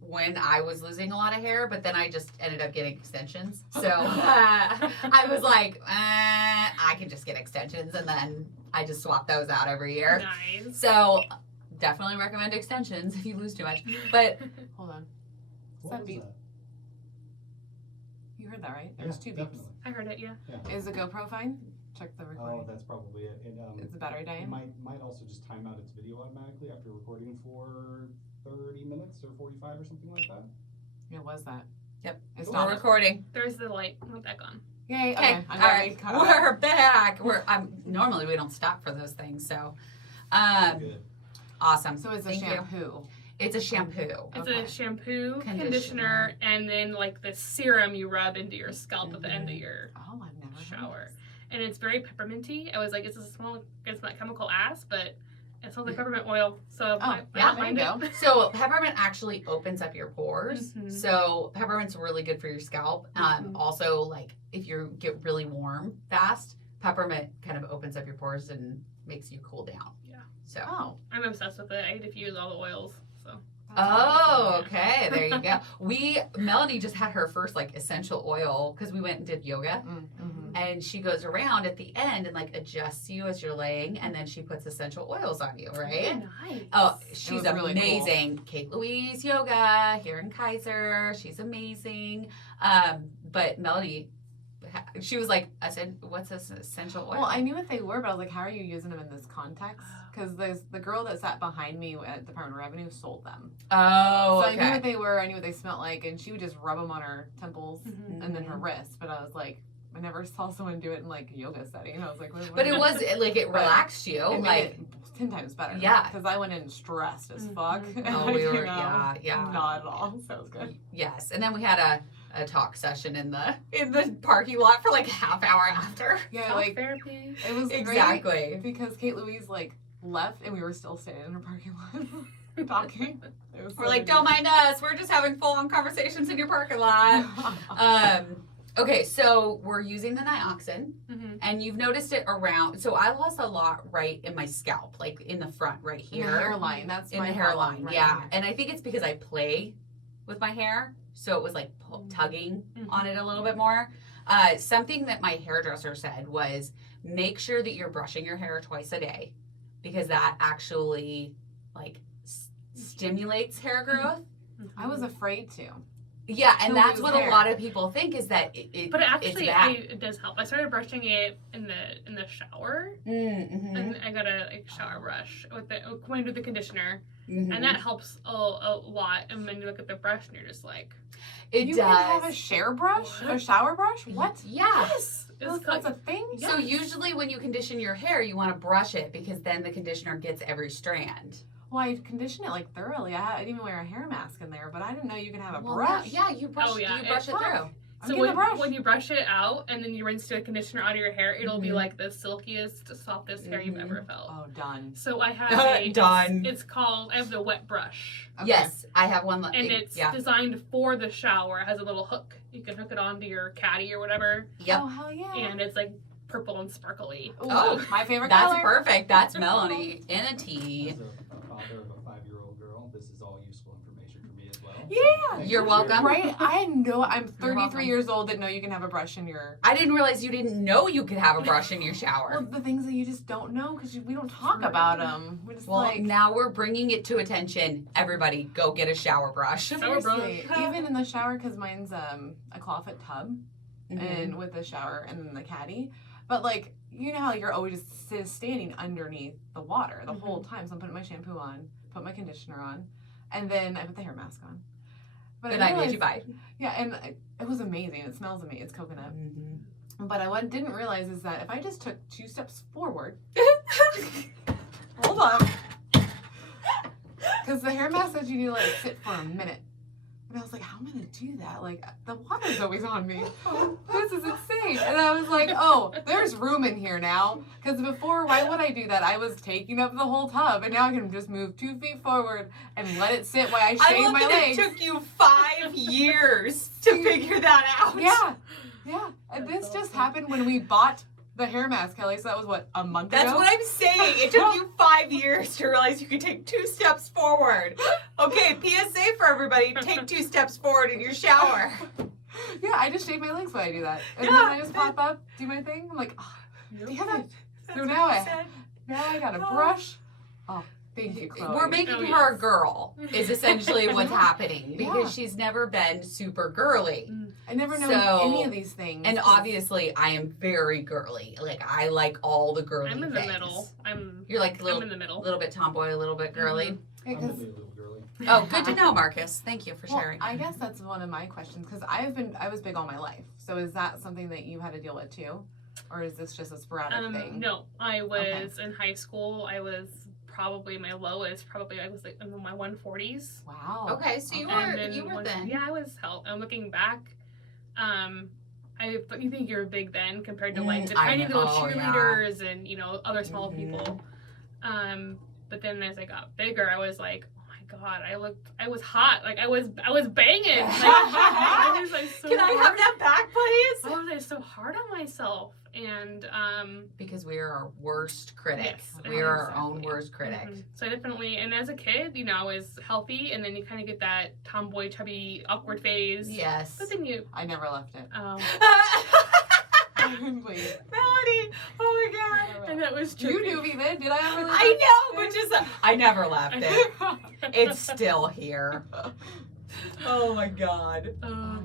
when I was losing a lot of hair, but then I just ended up getting extensions. So I was like, I can just get extensions, and then I just swap those out every year. Nice. So definitely recommend extensions if you lose too much. But Hold on. What that was beep? that? You heard that, right? There's Yeah, two beeps. definitely. I heard it, yeah. Is the GoPro fine? check the Oh, recording. that's probably it. Is the battery It dying? might also just time out its video automatically after recording for 30 minutes or 45 or something like that. Yeah, was that? Yep. It's We're not. recording. There's the light. Went back on. Yay. Okay. Okay. I'm All already right. caught up. We're back. Normally we don't stop for those things. So, Good. awesome. So it's a Thank you. shampoo. It's a shampoo. It's Okay. a shampoo, Conditioner. conditioner, and then like the serum you rub into your scalp at the end of your Oh, I've never heard shower. of this. And it's very pepperminty. I was like, it's not chemical ass, but it smells like peppermint oil. So I yeah, don't mind there you it. So peppermint actually opens up your pores. Mhm. So peppermint's really good for your scalp. Mhm. Also, like if you get really warm fast, peppermint kind of opens up your pores and makes you cool down. Yeah. So. Oh. I'm obsessed with it. I diffuse all the oils. So that's Oh, awesome. okay. There you go. Melanie just had her first like essential oil because we went and did yoga, Mm-hmm. and she goes around at the end and like adjusts you as you're laying, and then she puts essential oils on you, right? nice. Oh, she's was really cool. amazing. Kate Louise Yoga here in Kaiser. She's amazing. But Melanie, she was like, I said, what's this essential oil? Well, I knew what they were, but I was like, how are you using them in this context? Because the girl that sat behind me at Department of Revenue sold them. Oh, So okay. I knew what they were. I knew what they smelled like, and she would just rub them on her temples Mhm. and then her wrists. But I was like, I never saw someone do it in like a yoga setting. I was like, what But it was like it But relaxed you, it made like. it 10 times better. Yeah. Because I went in stressed as Mhm. fuck. Oh, we You were, know, yeah. Not at all. So it was good. Yes, and then we had a talk session in the parking lot for like a half hour after. Yeah, Talk like therapy. it was great Exactly. because Kate Louise like left and we were still standing in her parking lot talking. It was We're so like, don't mind us. We're just having full on conversations in your parking lot. Okay, so we're using the Nioxin, Mm-hmm. and you've noticed it around. So I lost a lot right in my scalp, like in the front, right in here. the hairline. That's In my the hairline, problem right yeah. here. And I think it's because I play with my hair, so it was like tugging on it a little bit more. Something that my hairdresser said was make sure that you're brushing your hair twice a day, because that actually like stimulates hair growth. I was afraid to. Yeah, and To that's lose what hair. a lot of people think is that it But actually, it's bad. it does help. I started brushing it in the shower, Mm-hmm. and I got a like shower brush with the when I do the conditioner, Mm-hmm. and that helps a lot. And when you look at the brush, and you're just like, It You does. can have a share brush? A shower brush? What? Yeah. yes, it's That's a thing? So usually when you condition your hair, you want to brush it because then the conditioner gets every strand. Well, I condition it like thoroughly. I didn't even wear a hair mask in there, but I didn't know you can have a Well, brush. yeah, you brush. Oh, yeah, You brush it- it through. I'm so getting a brush. when you brush it out and then you rinse the conditioner out of your hair, it'll be Mhm. like the silkiest, softest hair you've Mhm. ever felt. Oh, done. So I have a Done. It's called. I have the wet brush, Okay. Yes, I have one. and it's yeah. designed for the shower. It has a little hook. You can hook it onto your caddy or whatever, Yep. Oh, hell yeah. and it's like purple and sparkly. Ooh, Oh, my favorite That's color. perfect. That's Melanie in a tee. As a father of a 5-year-old girl, this is all useful information for me as well. Yeah. Thank You're you. welcome. Right? I know. I'm You're 33 welcome. years old that know you can have a brush in your. I didn't realize you didn't know you could have a brush in your Well, shower. the things that you just don't know because we don't talk about them. We're just Well, like. now we're bringing it to attention. Everybody, go get a shower brush. Shower brush. Seriously, even in the shower, because mine's a clawfoot tub, Mhm. and with the shower and then the caddy. But like, you know how you're always standing underneath the water the whole time. So I'm putting my shampoo on, put my conditioner on, and then I put the hair mask on. But Good night, made you realized- buy. Yeah, and it was amazing. It smells amazing. It's coconut. Mm-hmm. But I didn't realize is that if I just took 2 steps forward, hold on, because the hair mask says you need to let it sit for a minute. And I was like, how am I going to do that? Like, the water's always on me. This is insane. And I was like, oh, there's room in here now. Because before, why would I do that? I was taking up the whole tub. And now I can just move 2 feet forward and let it sit while I I shave love my that legs. it took you 5 years to figure that out. Yeah. Yeah. And this just happened when we bought the hair mask, Kelly. So that was what, a month That's ago? what I'm saying. It took you 5 years to realize you could take 2 steps forward. Okay, PSA for everybody. Take 2 steps forward in your shower. Yeah, I just shave my legs when I do that. And Yeah. then I just pop up, do my thing. I'm like, oh, damn it. That's So what now you I said. now I got a brush. Oh, Thank you, Chloe. We're making Oh, her a yes. girl is essentially what's happening because Yeah. she's never been super girly. I never know So- any of these things. And 'cause- obviously I am very girly. Like I like all the girly I'm in things. the middle. You're like a I'm in the middle. little bit tomboy, a little bit girly. Yeah, I'm 'cause- only a little girly. Oh, good to know, Marcus. Thank you for well, sharing. I guess that's one of my questions because I was big all my life. So is that something that you had to deal with too, or is this just a sporadic thing? No, I was in high school. I was probably my lowest. Probably I was like in my 140s. Wow. Okay, so you And were once- then. Yeah, I was help. I'm looking back. You think you're big then compared to like the I tiny know, little yeah. cheerleaders and other small Mhm. people. But then as I got bigger, I was like, oh my god, I was hot. Like I was banging. Like, I was like so Can I have hard. that back, please? Why was I so hard on myself? And Because we are our worst critic. Yes, we are our own exactly. worst critic. So I definitely, and as a kid, I was healthy, and then you kind of get that tomboy, chubby, awkward phase. Yes. But then you, I never left it. Wait. Melody, oh my god. and that was You trippy. knew me then. Did I ever leave I know, but just I never left it. it? It's still here. Oh my god.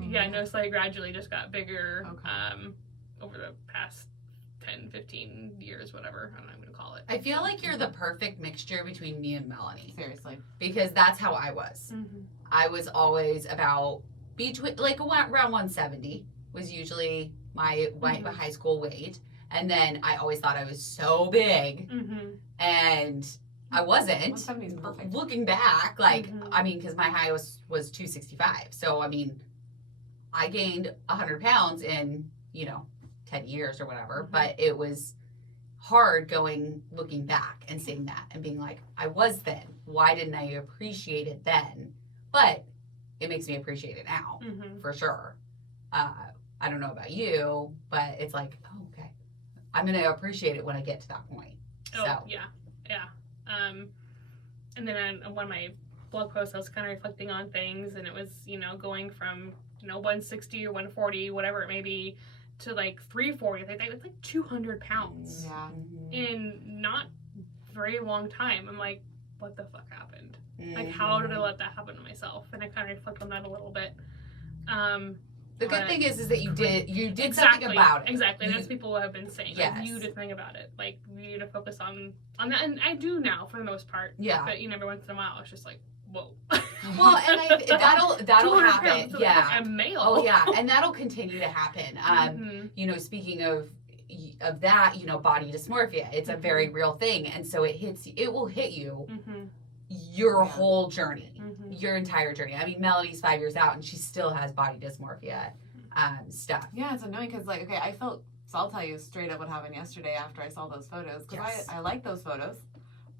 Yeah, no, so I gradually just got bigger Okay. over the past 10, 15 years, whatever I'm going to call it. I feel like you're the perfect mixture between me and Melanie Seriously. because that's how I was. Mm-hmm. I was always about between like around 170 was usually my high school weight, and then I always thought I was so big, Mm-hmm. and I wasn't. 170 is perfect. Looking back, like Mhm. I mean, because my high was 265, so I mean, I gained 100 pounds in 10 years or whatever, Mhm. but it was hard looking back and seeing that and being like, I was thin. Why didn't I appreciate it then? But it makes me appreciate it now Mm-hmm. for sure. I don't know about you, but it's like, oh, okay, I'm gonna appreciate it when I get to that point. Oh, So yeah. And then on one of my blog posts, I was kind of reflecting on things, and it was, going from, 160 or 140, whatever it may be, to like 340. Like, it's like 200 pounds Yeah. in not very long time. I'm like, what the fuck happened? Like, Mm-hmm. how did I let that happen to myself? And I kind of reflect on that a little bit. The good But- thing is that you did Exactly. something about it. Exactly. You- That's people have been saying. Yes. Like, you did something about it. Like, you need to focus on that. And I do now for the most part. Yeah. But every once in a while, it's just like, whoa. Well, and that'll 200 happen. pounds, so Yeah. like, I'm male. Oh yeah, and that'll continue to happen. Mhm. Speaking of that, body dysmorphia, it's a very real thing, and so it will hit you Mhm. your Yeah. whole journey, Mhm. your entire journey. I mean, Melody's 5 years out, and she still has body dysmorphia stuff. Yeah, it's annoying because, like, okay, so I'll tell you straight up what happened yesterday after I saw those photos. Because Yes. I like those photos,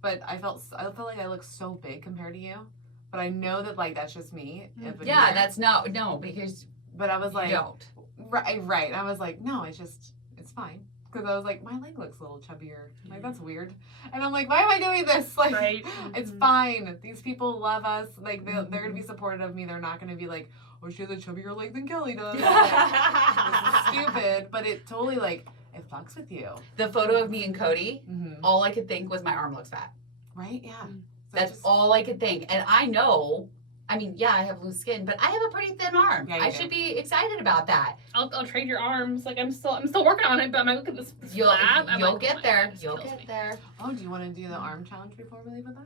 but I felt like I look so big compared to you. But I know that, like, that's just me. Yeah, that's no, because But I was you like, don't. right. I was like, no, it's fine. Because I was like, my leg looks a little chubbier. Like, that's weird. And I'm like, why am I doing this? Like, Right. it's Mhm. fine. These people love us. Like, they're going to be supportive of me. They're not going to be like, oh, she has a chubbier leg than Kelly does. This is stupid. But it totally, like, it fucks with you. The photo of me and Cody, Mm-hmm. all I could think was my arm looks fat. Right? Yeah. Mm. So That's all I could think. And I know, I mean, yeah, I have loose skin, but I have a pretty thin arm. Yeah, you I do. should be excited about that. I'll trade your arms. Like, I'm still working on it, but I'm like, look at this You'll flab. I'm you'll like, get oh my there. God, this You'll kills get me. there. Oh, do you want to do the arm challenge before we leave with us?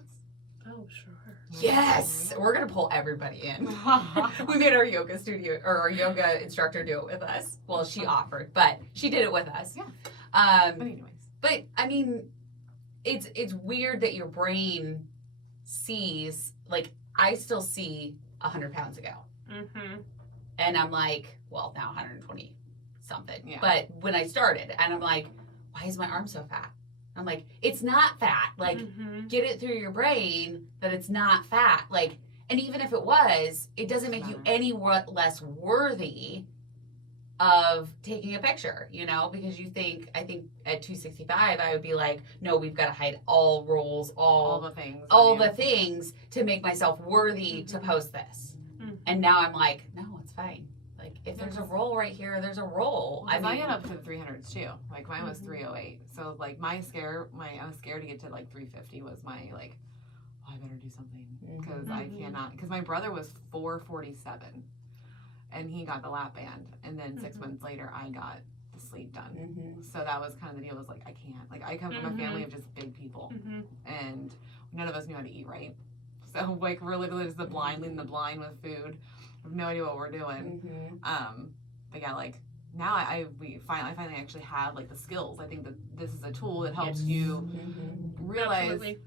Oh, sure. Yes, we're gonna pull everybody in. We made our yoga studio or our yoga instructor do it with us. Well, she offered, but she did it with us. Yeah. Um, But anyways. but I mean, it's weird that your brain sees, like, I still see 100 pounds ago, Mm-hmm. and I'm like, well, now 120 something. Yeah. But when I started, and I'm like, why is my arm so fat? I'm like, it's not fat. Like, Mm-hmm. get it through your brain that it's not fat. Like, and even if it was, it doesn't make you Matter. any less worthy of taking a picture, because you think, I think at 265, I would be like, no, we've got to hide all roles, All the things. all on you. the things to make myself worthy to post this. Mhm. And now I'm like, no, it's fine. Like, if Yeah, there's a 'cause- roll right here, there's a roll. I got up to the 300s too. Like mine was 308. So like I was scared to get to like 350 was my like, I better do something Mhm. because I cannot. Because my brother was 447, and he got the lap band, and then 6 months later I got the sleep done. Mm-hmm. So that was kind of the deal. Was like I can't. Like I come from a family of just big people, and none of us knew how to eat right. So like we're literally just the blind leading the blind with food. We have no idea what we're doing. Mm-hmm. But yeah, like now I finally actually have like the skills. I think that this is a tool that helps you realize Absolutely.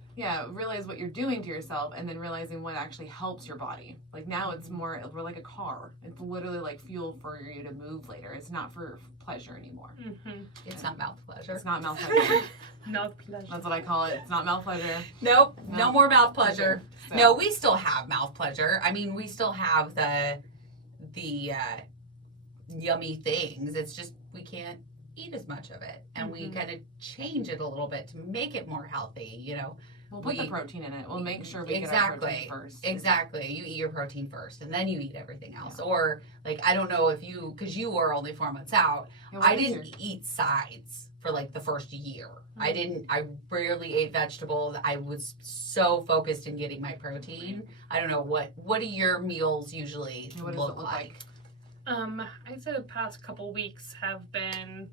realize what you're doing to yourself, and then realizing what actually helps your body. Like now it's more, we're like a car. It's literally like fuel for you to move later. It's not for pleasure anymore. It's not mouth pleasure. It's not mouth pleasure. Mouth pleasure. That's what I call it. It's not mouth pleasure. Nope, no more mouth pleasure. So, No, we still have mouth pleasure. I mean, we still have the yummy things. It's just we can't eat as much of it, and we kind of change it a little bit to make it more healthy. You know, we'll put the protein in it. We'll make sure we get our protein first. Exactly. You eat your protein first, and then you eat everything else. Yeah. Or like I don't know if you, because you were only 4 months out. Yeah, I didn't eat sides for like the first year. I rarely ate vegetables. I was so focused in getting my protein. I don't know what do your meals usually look like? I'd say the past couple weeks have been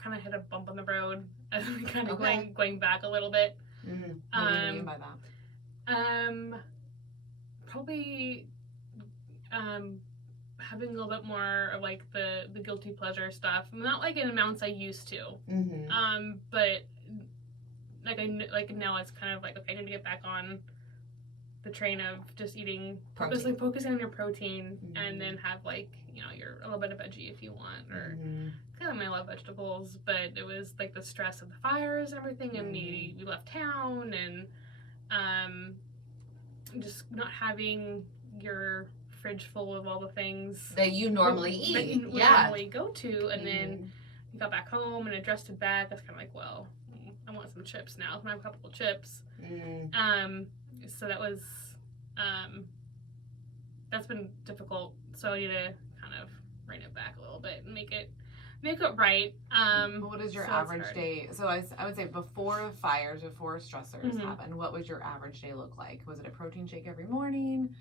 kind of hit a bump on the road as we kind of going back a little bit. What do you mean by that? Probably having a little bit more of like the guilty pleasure stuff, not like in amounts I used to. But like now it's kind of like, okay, I need to get back on the train of just eating, focusing on your protein, and then have like, you know, a little bit of veggie if you want, or kind of, I love vegetables, but it was like the stress of the fires and everything, and we left town, and just not having your fridge full of all the things that you normally eat, that you normally go to, and then you got back home and adjusted back. I was kind of like, well, I want some chips now. I have a couple of chips. So that was, that's been difficult. So I need to kind of rein it back a little bit and make it right. What is your average day? So I would say before the fires, before stressors happened, what would your average day look like? Was it a protein shake every morning?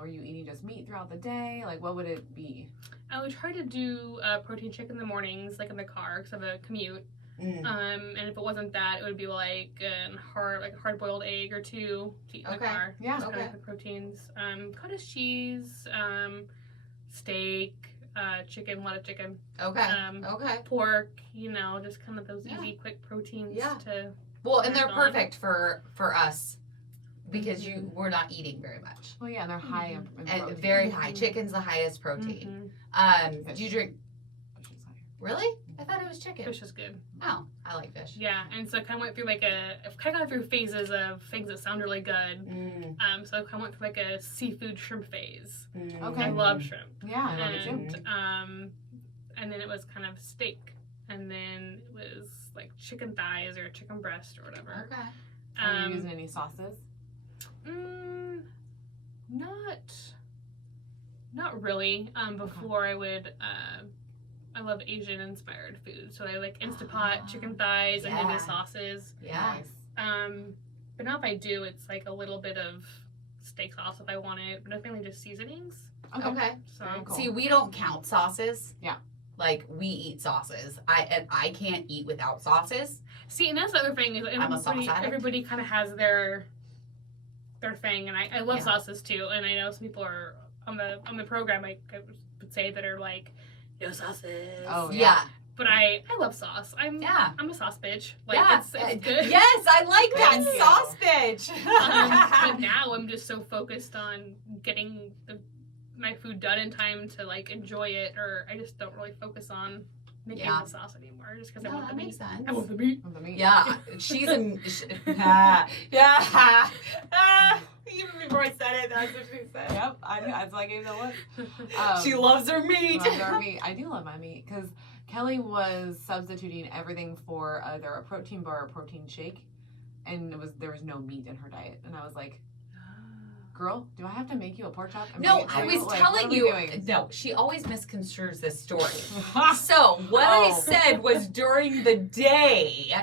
Were you eating just meat throughout the day? Like, what would it be? I would try to do a protein shake in the mornings, like in the car, because I have a commute. And if it wasn't that, it would be like a hard-boiled egg or two to eat in the car. Yeah. Kind of the proteins. Cottage cheese, steak, chicken, a lot of chicken. Pork, you know, just kind of those easy, quick proteins to. Well, and they're perfect for us because we're not eating very much. Well, yeah, and they're high in protein. And very high. Chicken's the highest protein. Do you drink? Really? I thought it was chicken. Fish is good. Oh, I like fish. Yeah, and so I kind of went through got through phases of things that sound really good. So I kind of went through like a seafood shrimp phase. I love shrimp. Yeah, I love it too. And then it was kind of steak, and then it was like chicken thighs or chicken breast or whatever. Are you using any sauces? Not really. Before I would. I love Asian inspired food, so I like Instapot chicken thighs and then the sauces. Yes. But now if I do, it's like a little bit of steak sauce if I want it, but mainly just seasonings. Okay. So cool. See, we don't count sauces. Yeah. Like we eat sauces. I can't eat without sauces. See, and that's the other thing is everybody kind of has their thing, and I love sauces too. And I know some people are on the program I would say that are like, no sauces. Oh yeah. But I love sauce. I'm a sauce bitch. Like it's good. Yes, I like that sauce bitch. But now I'm just so focused on getting my food done in time to like enjoy it, or I just don't really focus on making the sauce anymore just because I want the meat. Makes sense. I want the meat. Yeah, she's a even before I said it, that's what she said. Yep, that's why I gave that look. She loves her meat. I do love my meat because Kelly was substituting everything for either a protein bar or a protein shake, and there was no meat in her diet, and I was like, girl, do I have to make you a pork chop? No, I was telling you. No, she always misconstrues this story. So what I said was during the day,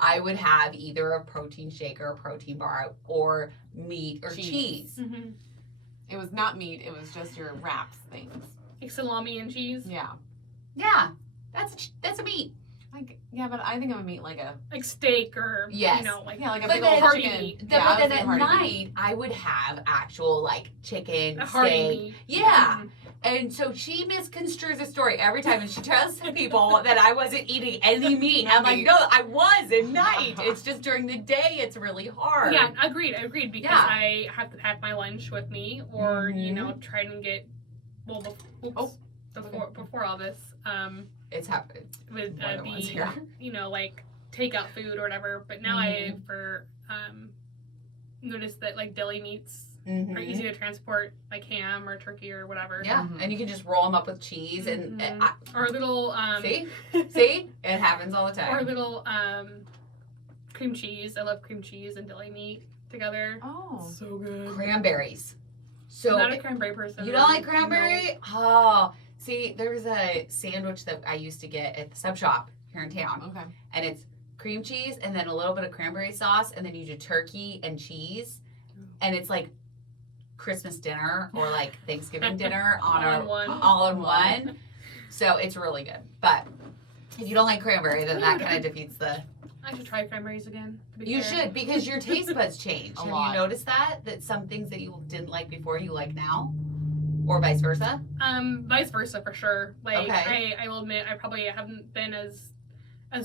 I would have either a protein shake or a protein bar or meat or cheese. Mm-hmm. It was not meat. It was just your wraps things. Like salami and cheese. Yeah. Yeah, that's a meat. Like, yeah, but I think of a meat like a, Like steak or, Yes. you know, like yeah, like a But big old then- hearty chicken. meat. But Yeah, I then would say at hearty night, meat. I would have actual like chicken, a hearty steak. meat. Yeah. Mhm. And so she misconstrues the story every time, and she tells people that I wasn't eating any meat. I'm like, no, I was at night. It's just during the day, it's really hard. Yeah, agreed, because Yeah. I have to pack my lunch with me or, you Mhm. know, try and get, well, before all this, It's happened. with More than once the, here. you know, like takeout food or whatever. But now I noticed that like deli meats are easy to transport, like ham or turkey or whatever. Yeah, Mhm. and you can just roll them up with cheese and Mhm. Or little see, it happens all the time. or little cream cheese. I love cream cheese and deli meat together. Oh. So good. Cranberries. So I'm not a cranberry person. you don't like cranberry? Oh, see, there's a sandwich that I used to get at the sub shop here in town, Okay. and it's cream cheese and then a little bit of cranberry sauce, and then you do turkey and cheese, and it's like Christmas dinner or like Thanksgiving dinner All in one. all in one. So it's really good. But if you don't like cranberry, then that kind of defeats the. I should try cranberries again. To be You fair. should, because your taste buds change. A Have lot. you noticed that some things that you didn't like before you like now, or vice versa? Vice versa for sure. Like Okay. I will admit I probably haven't been as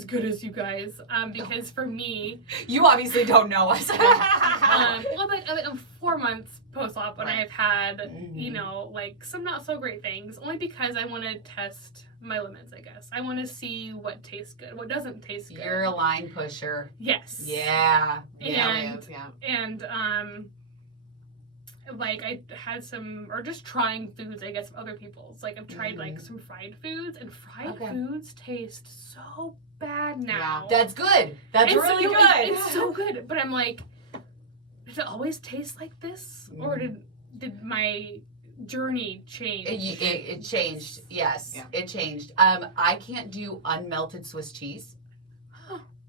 good as you guys. Because for me, You obviously don't know us. well, I'm 4 months post-op when Right. I've had, Mhm. you know, like some not so great things, only because I want to test my limits, I guess. I want to see what tastes good, what doesn't taste good. You're a line pusher. Yes. Yeah. Yeah, And- it is, yeah. And, like I had some, or just trying foods, I guess, of other people's. Like I've tried like some fried foods, and fried Okay. foods taste so bad now. That's good. That's It's- really no, good. It's so good, but I'm like, did it always taste like this, or did my journey change? It changed. Yes, Yeah. it changed. I can't do unmelted Swiss cheese.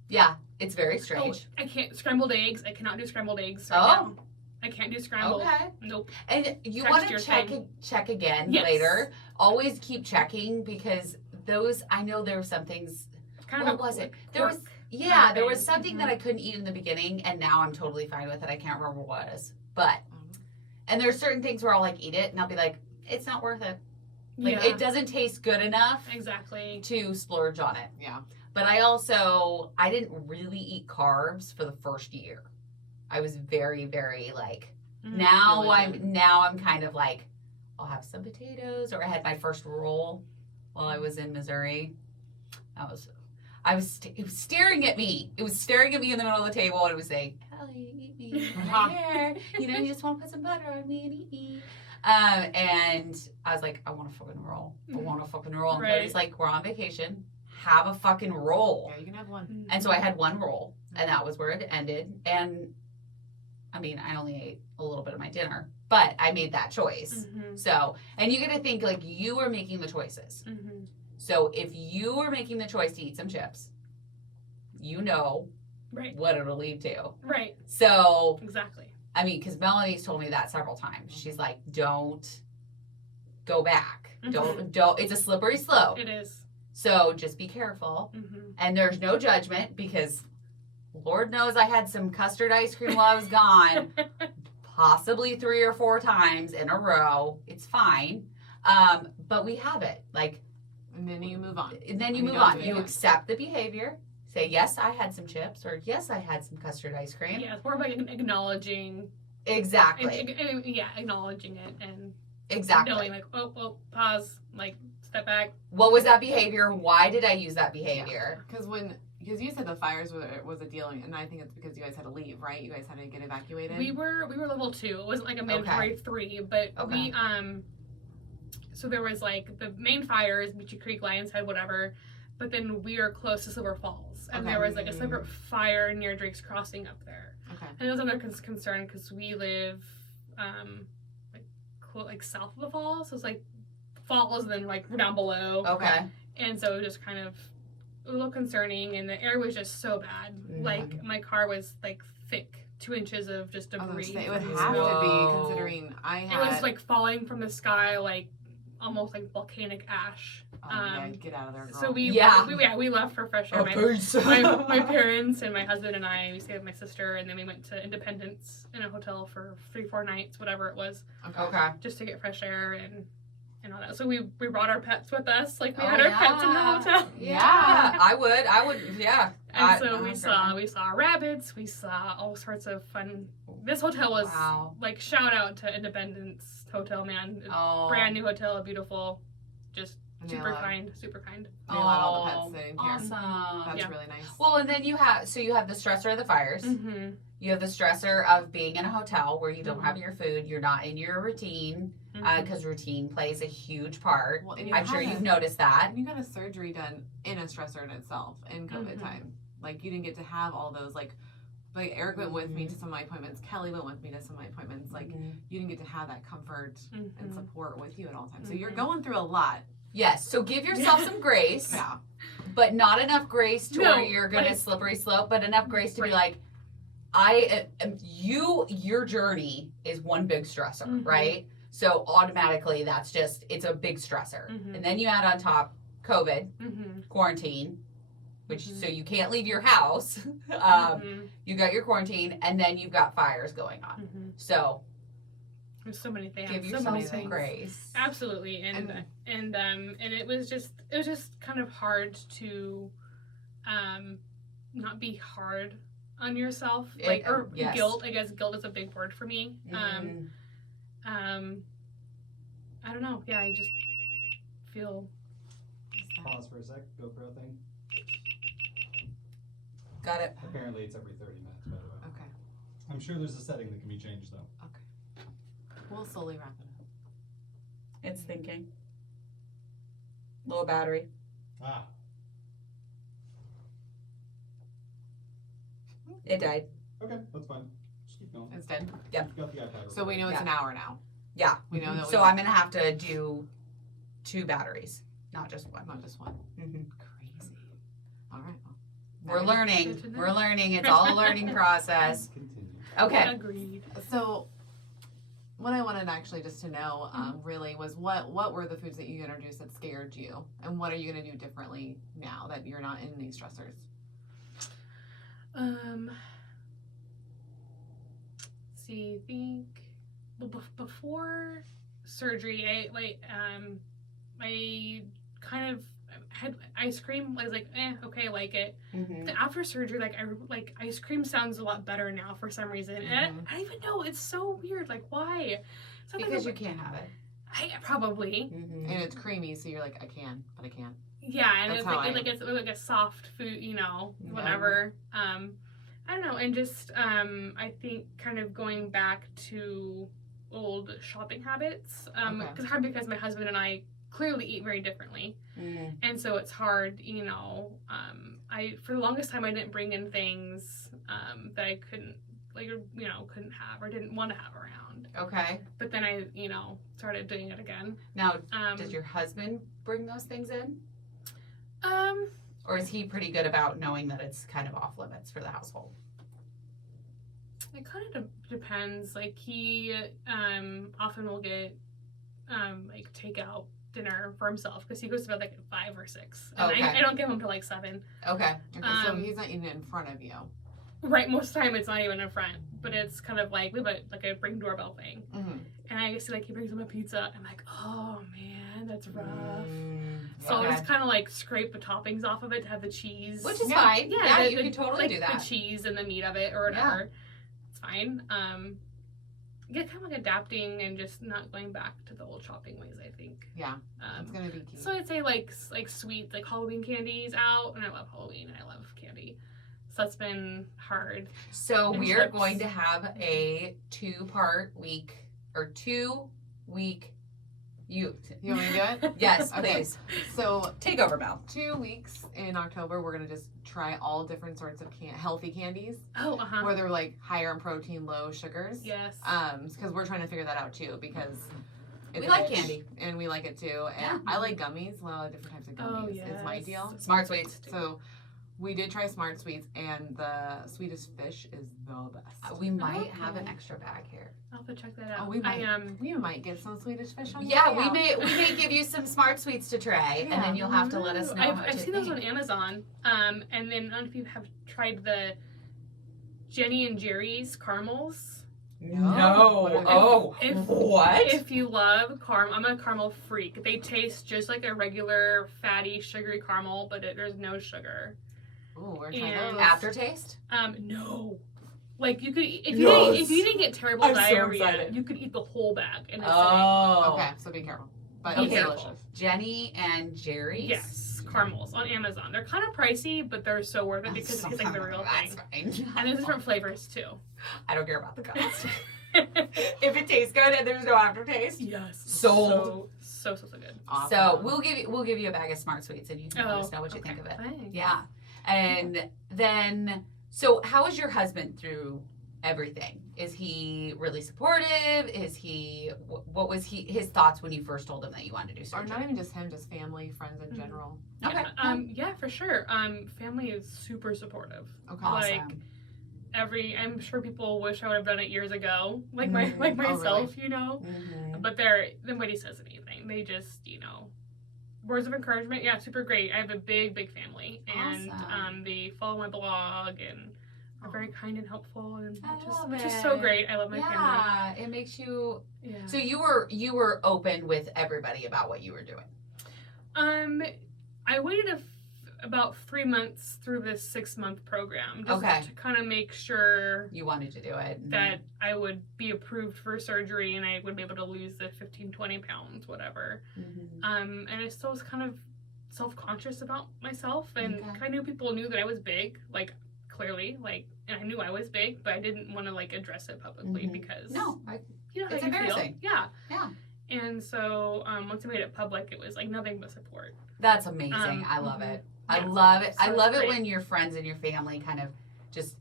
Yeah, it's very Oh, strange. I can't scrambled eggs. I cannot do scrambled eggs. Oh. Now. I can't do scrambled. Okay. Nope. And you Text want to your check thing. check again Yes. later. Always keep checking, because those, I know there were some things. It's kind What of a was it? quirk. There was there was thing. something that I couldn't eat in the beginning, and now I'm totally fine with it. I can't remember what it is, but and there's certain things where I'll like eat it and I'll be like, it's not worth it. Like yeah. it doesn't taste good enough Exactly. to splurge on it. Yeah. But I didn't really eat carbs for the first year. I was very, very like, Mm. now Diligent. I'm kind of like, I'll have some potatoes, or I had my first roll while I was in Missouri. It was staring at me. It was staring at me in the middle of the table, and it was saying, Kelly, eat me right here. You know, you just want to put some butter on me and eat me. And I was like, I want a fucking roll. I want a fucking roll. And Right. Cody's like, we're on vacation. Have a fucking roll. Yeah, you can have one. And so I had one roll, and that was where it ended. And I mean, I only ate a little bit of my dinner, but I made that choice. Mhm. So, and you got to think like you are making the choices. Mhm. So if you are making the choice to eat some chips, you know Right. what it'll lead to. Right. So, Exactly. I mean, because Melanie's told me that several times. She's like, don't go back. Mhm. Don't, it's a slippery slope. It is. So just be careful. Mm-hmm. And there's no judgment, because Lord knows I had some custard ice cream while I was gone, possibly 3 or 4 times in a row. It's fine. But we have it. Like, And then you move on. and then you And you move don't on. do it You again. accept the behavior. Say, yes, I had some chips, or yes, I had some custard ice cream. Yeah, it's more about acknowledging. Exactly. Acknowledging it and Exactly. knowing like, oh, pause, like step back. What was that behavior? Why did I use that behavior? Because you said the fires was a deal, and I think it's because you guys had to leave, right? You guys had to get evacuated. We were level 2. It wasn't like a mandatory 3, but Okay. we so there was like the main fires, Beachy Creek, Lions Head, whatever. But then we are close to Silver Falls, and Okay. there was like a separate fire near Drake's Crossing up there. Okay. And it was another concern because we live like south of the falls, so it's like falls and then like we're down below. Okay. And so it just kind of a little concerning, and the air was just so bad. Mhm. Like my car was like thick, 2 inches of just I was gonna debris. say, it would from the have smoke. to be Whoa. considering I It had. was like falling from the sky, like almost like volcanic ash. yeah, get out of there, girl. So we left for fresh air. My parents and my husband and I, we stayed with my sister, and then we went to Independence in a hotel for 3-4 nights, whatever it was, Okay. just to get fresh air and all that. So we brought our pets with us, like we Oh, had our pets in the yeah. hotel. Yeah, I would, yeah. And so we saw rabbits, we saw all sorts of fun. This hotel was Wow. like, shout out to Independence Hotel, man. Oh. Brand new hotel, beautiful, just And they super allowed- kind, super kind. They allowed all the pets in here. Awesome. That's Yeah. really nice. Well, and then you have the stressor of the fires. Mm-hmm. You have the stressor of being in a hotel where you don't have your food. You're not in your routine because routine plays a huge part. Well, and you I'm sure had you've noticed that. And you got a surgery done in a stressor in itself in COVID Mhm. time. Like you didn't get to have all those like Eric went with me to some of my appointments. Kelly went with me to some of my appointments. Like you didn't get to have that comfort and support with you at all times. So you're going through a lot. Yes. So give yourself some grace, Yeah. but not enough grace to No, where you're going to like- slippery slope, but enough grace to be Right. like, your journey is one big stressor, Mhm. right? So automatically it's a big stressor. Mhm. And then you add on top COVID, Mm-hmm. quarantine, which Mhm. so you can't leave your house. Mm-hmm. You got your quarantine, and then you've got fires going on. Mm-hmm. So There's so many things. give so yourself many some things. grace. Absolutely, and it was just kind of hard to not be hard on yourself, like yes. guilt. I guess guilt is a big word for me. Mm. I don't know. Yeah, I just feel. Pause for a sec. GoPro thing. Got it. Apparently it's every 30 minutes, by the way. Okay. I'm sure there's a setting that can be changed, though. We'll slowly wrap it up. It's thinking. Low battery. Ah, It died. okay, that's fine. Just keep going. It's dead. You've got the iPad. So we know it's an hour now. Yeah. We know that So I'm gonna have to do 2 batteries, not just one. not just one. Mhm. Crazy. All right. Well, We're Good learning. to know. We're learning. It's all a learning process. Continue. Okay. Agreed. So, what I wanted actually just to know, really, was what were the foods that you introduced that scared you, and what are you going to do differently now that you're not in these stressors? See, I think before surgery, I kind of had ice cream. I was like, okay, I like it. Mhm. Then after surgery, like ice cream sounds a lot better now for some reason. And I don't even know. It's so weird. Like, why? Something Because you can't have it. I probably. Mhm. And it's creamy, so you're like, I can, but I can't. Yeah, and That's it's how like, I am. it's like a soft food, Yeah. whatever. I don't know, and just I think kind of going back to old shopping habits, Okay. because my husband and I clearly eat very differently, Mm. and so it's hard, I for the longest time I didn't bring in things that I couldn't couldn't have or didn't want to have around, Okay. but then I started doing it again. Now, does your husband bring those things in? Or is he pretty good about knowing that it's kind of off limits for the household? It kind of depends. Like he often will get like takeout dinner for himself because he goes to bed like at 5 or 6, and Okay. I don't get home till like 7. Okay. Okay, so Um, he's not eating it in front of you. Right, most of the time it's not even in front, but it's kind of like we have a ring doorbell thing, Mm-hmm. and I see like he brings him a pizza. I'm like, oh man, that's rough. So Okay. I just kind of like scrape the toppings off of it to have the cheese. Which is Yeah. fine. Yeah, the- you the- can totally like, do that. The cheese and the meat of it or whatever. It's fine. Yeah, kind of like adapting and just not going back to the old shopping ways, I think. Yeah, it's gonna be key. So I'd say like sweet, like Halloween candies out, and I love Halloween and I love candy. So that's been hard. So And we are chips. going to have a 2-part week or 2-week. You want me to do it? Yes, Okay. please. So Take over, Mel. 2 weeks in October, we're gonna just try all different sorts of healthy candies, Oh, where they're like higher in protein, low sugars. Yes. Because we're trying to figure that out too. Because It's We a like bitch, candy. and we like it too. And Yeah. I like gummies. A lot of different types of gummies is my yes. deal. Smart Sweets. So we did try Smart Sweets, and the Swedish Fish is the best. We might have an Okay. extra bag here. I'll have to check that out. Oh, we might. I We might get some Swedish Fish on. the Yeah, way we out. may give you some Smart Sweets to try, and then you'll have to let us know. I've seen those on Amazon. And then I don't know if you have tried the Jenny and Jerry's caramels. No. What are they? Oh. If- What? If you love caramel, I'm a caramel freak. They taste just like a regular fatty sugary caramel, but there's no sugar. Ooh, we're trying And- those. Aftertaste? No. Like you could, if Yes. you didn't get terrible I'm so diarrhea, excited. you could eat the whole bag in a Oh. Okay, so be careful. But Be it's careful. delicious. Jenny and Jerry's? Yes, caramels on Amazon. They're kind of pricey, but they're so worth it because it's like the real That's thing. fine. And there's different flavors too. I don't care about the cost. If it tastes good and there's no aftertaste. Yes. Sold. So good. Awesome. So we'll give you a bag of Smart Sweets and you can let us know what you think of it. Thanks. Yeah. And then, so how is your husband through everything? Is he really supportive? Is he, what was his thoughts when you first told him that you wanted to do Or surgery? not even just him, just family, friends in general. Okay. Yeah, for sure. Family is super supportive. Okay. Awesome. I'm sure people wish I would have done it years ago, like Mm. like Oh, myself, you know. Mhm. But nobody says anything. They just, words of encouragement. Yeah, super great. I have a big family, and Awesome. they follow my blog and are very kind and helpful, and I love which is so it. great. I love my Yeah, it makes you. family. Yeah. So you were open with everybody about what you were doing. I waited about 3 months through this 6-month program just Okay. to kind of make sure You wanted to do it. that I would be approved for surgery and I would be able to lose the 15-20 pounds, whatever. Mhm. And I still was kind of self-conscious about myself, and Okay. I knew people knew that I was big, like clearly, like, and I knew I was big, but I didn't want to like address it publicly Mhm. because No, you know how it's you feel. embarrassing. Yeah. Yeah. And so once I made it public, it was like nothing but support. That's amazing. I love mhm. it. I Yeah. love it. So I it's love it great. when your friends and your family kind of just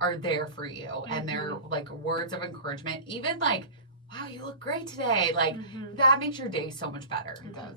are there for you and they're like words of encouragement. Even like, wow, you look great today. Like Mhm. that makes your day so much better. It does.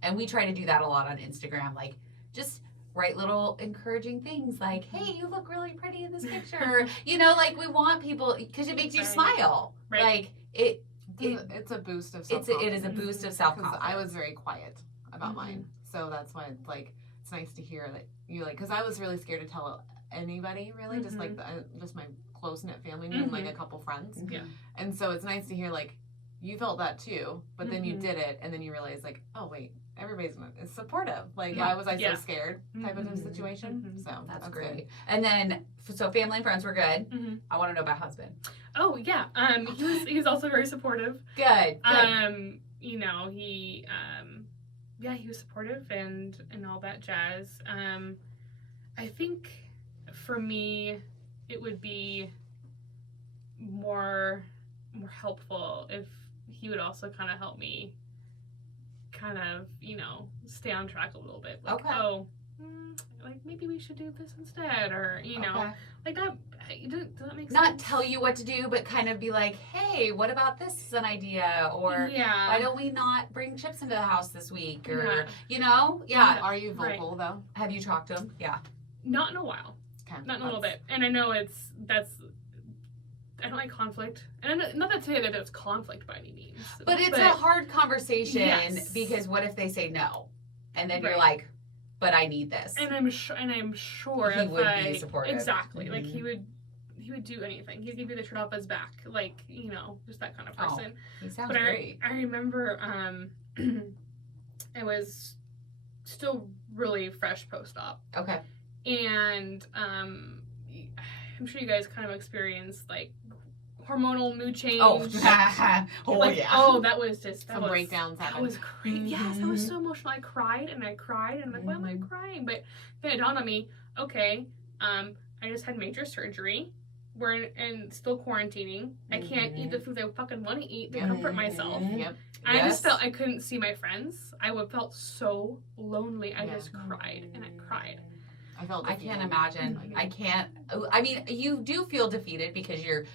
And we try to do that a lot on Instagram. Like just write little encouraging things like, hey, you look really pretty in this picture. Like we want people because it makes you Right. smile. Right. Like it It's a boost of it self-confidence. is a boost of Because self-confidence. I was very quiet about Mhm. mine. So that's why it's nice to hear that you because I was really scared to tell anybody really, just like just my close knit family and like a couple friends. Yeah. And so it's nice to hear like you felt that too, but then you Mhm. did it and then you realize like, oh wait, everybody's is supportive. Like Yeah. why was I Yeah. so scared type of Mhm. situation. Mhm. So That's good. great. And then, so family and friends were good. Mhm. I want to know about husband. Oh yeah. He was also very supportive. Good. He was supportive and all that jazz. I think for me it would be more helpful if he would also kind of help me kind of, stay on track a little bit. Like, Okay. like maybe we should do this instead, or Okay. like that. Does that make sense? Not tell you what to do, but kind of be like, hey, what about this as an idea? Or yeah. why don't we not bring chips into the house this week? Or, Yeah. Yeah. Are you Right. vocal though? Have you talked to him? Yeah. Not in a while. Okay. Not in a little bit. And I know I don't like conflict. And not to say that it's conflict by any means. But it's a hard conversation Yes. because what if they say no? And then you're Right. like, but I need this. And I'm sure He if would be I supportive. exactly like Mhm. he would do anything. He'd give you the shirt off his back, like just that kind of Oh, person. He sounds But great. I remember I was still really fresh post-op, Okay. and I'm sure you guys kind of experienced like hormonal mood change. Oh, Like, yeah. oh, that was just Some breakdowns That happen. was great. Yes, that was so emotional. I cried and I cried and I'm like, why am I crying? But then it dawned on me, okay, I just had major surgery. And still quarantining. I can't eat the foods I fucking want to eat to comfort myself. Mhm. Yep. And I Yes. just felt I couldn't see my friends. I felt so lonely. I Yeah. just cried and I cried. I felt I can't defeated. imagine. I can't. I mean, you do feel defeated because you're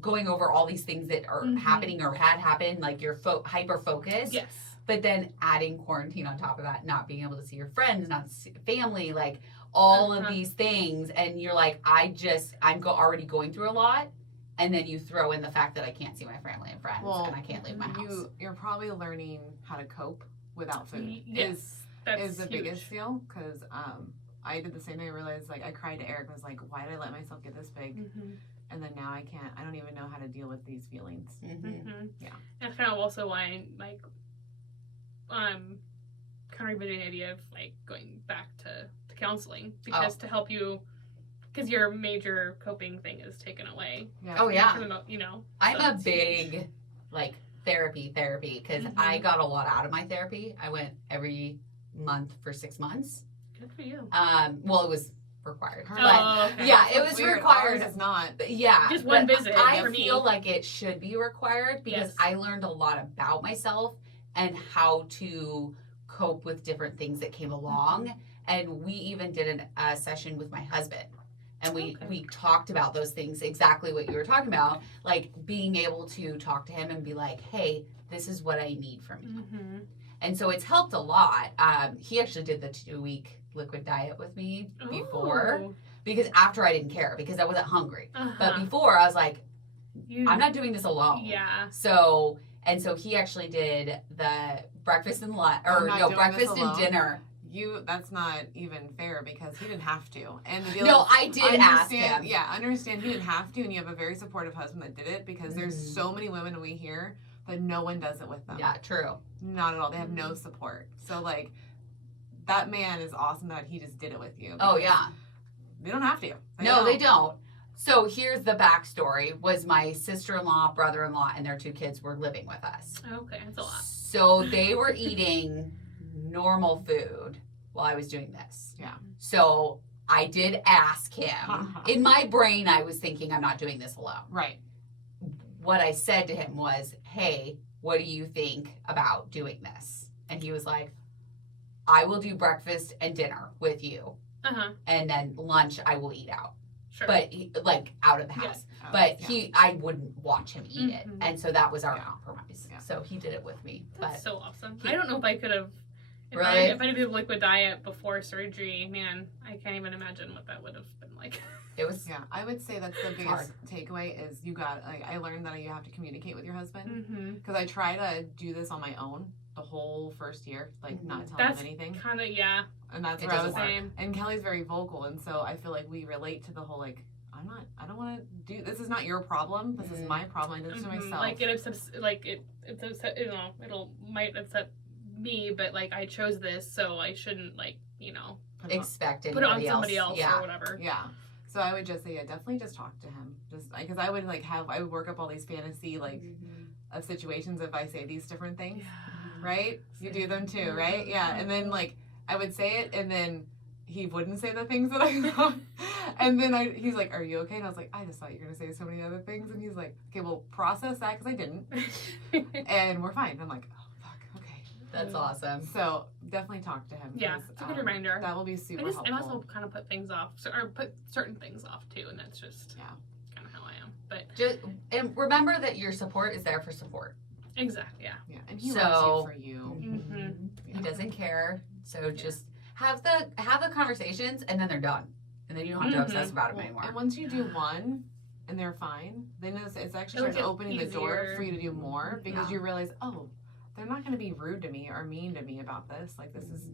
going over all these things that are Mhm. happening or had happened, like you're hyper focused. Yes. But then adding quarantine on top of that, not being able to see your friends, not see family, like all of these things, and you're like, already going through a lot, and then you throw in the fact that I can't see my family and friends, and I can't leave my house. You're probably learning how to cope without food. Yes. Is the huge. biggest deal, because I did the same thing. I realized, like, I cried to Eric. I was like, why did I let myself get this big? Mhm. And then now I don't even know how to deal with these feelings. Mm-hmm. Mm-hmm. Yeah. That's kind of also why I like kind of revisiting the idea of like going back to counseling, because to help you, because your major coping thing is taken away. Yeah. Oh yeah, For the you know, I'm so a it's big huge. like therapy because Mhm. I got a lot out of my therapy. I went every month for 6 months. Good for you. Well, it was required, but Okay. yeah, it That's was weird. required. Ours is not. Yeah, Just one but visit I for me. feel like it should be required because Yes. I learned a lot about myself and how to cope with different things that came along. And we even did a session with my husband, and we talked about those things, exactly what you were talking about, like being able to talk to him and be like, hey, this is what I need from you. Mm-hmm. And so it's helped a lot. He actually did the 2-week liquid diet with me before, because after I didn't care because I wasn't hungry. But before I was like, I'm not doing this alone. Yeah. So he actually did the breakfast and lunch, I'm or not no, doing breakfast this and alone. dinner. That's not even fair, because he didn't have to. And the deal No, is, I did ask understand- him. Yeah, understand he didn't have to, and you have a very supportive husband that did it, because there's Mhm. so many women we hear that no one does it with them. Yeah, true. Not at all. They have no support. So like, that man is awesome that he just did it with you. Oh because yeah. They don't have to. No, they don't. So here's the backstory: was my sister-in-law, brother-in-law, and their 2 kids were living with us. Okay, that's a lot. So they were eating normal food while I was doing this. Yeah. So I did ask him. In my brain, I was thinking, I'm not doing this alone. Right. What I said to him was, hey, what do you think about doing this? And he was like, I will do breakfast and dinner with you. And then lunch I will eat out. Sure. But like out of the house. But I wouldn't watch him eat it. Mhm. And so that was our Yeah. compromise. Yeah. So he did it with me. That's so awesome. he- I don't know if I could have. If Really? I did the liquid diet before surgery, man, I can't even imagine what that would have been like. It was Yeah, I would say that's the hard. biggest takeaway is I learned that you have to communicate with your husband, Mm-hmm. because I try to do this on my own the whole first year, like not tell That's him anything, Kind of, yeah. and that's It where I was doesn't work. Same. And Kelly's very vocal, and so I feel like we relate to the whole like, I don't want to do this. Is not your problem. This is Mhm. my problem. I did this to myself. Like it's upset, might upset me, but like I chose this, so I shouldn't Put it on- expect put it on anybody somebody else Yeah. or whatever. Yeah. So I would just say, definitely just talk to him. Just because I would I would work up all these fantasy of situations if I say these different things, right? You do them too, right? Yeah. And then like I would say it, and then he wouldn't say the things that I thought. And then he's like, "Are you okay?" And I was like, "I just thought you were gonna say so many other things." And he's like, "Okay, well, process that because I didn't, and we're fine." And I'm like, "Oh fuck, okay." That's awesome. So definitely talk to him. Yeah, 'cause, it's a good reminder. That will be super I helpful. also kind of put things off, or put certain things off too, and that's just kind of how I am. But And remember that your support is there for support. exactly, yeah. Yeah, and he So- loves you for you. Mhm. He doesn't care. So just have the conversations, and then they're done. And then you don't have to Mhm. obsess about them Well, anymore. and once you do one and they're fine, then it's actually It'll starts get opening the door easier. for you to do more, because Yeah. you realize, oh, they're not going to be rude to me or mean to me about this. Like this is,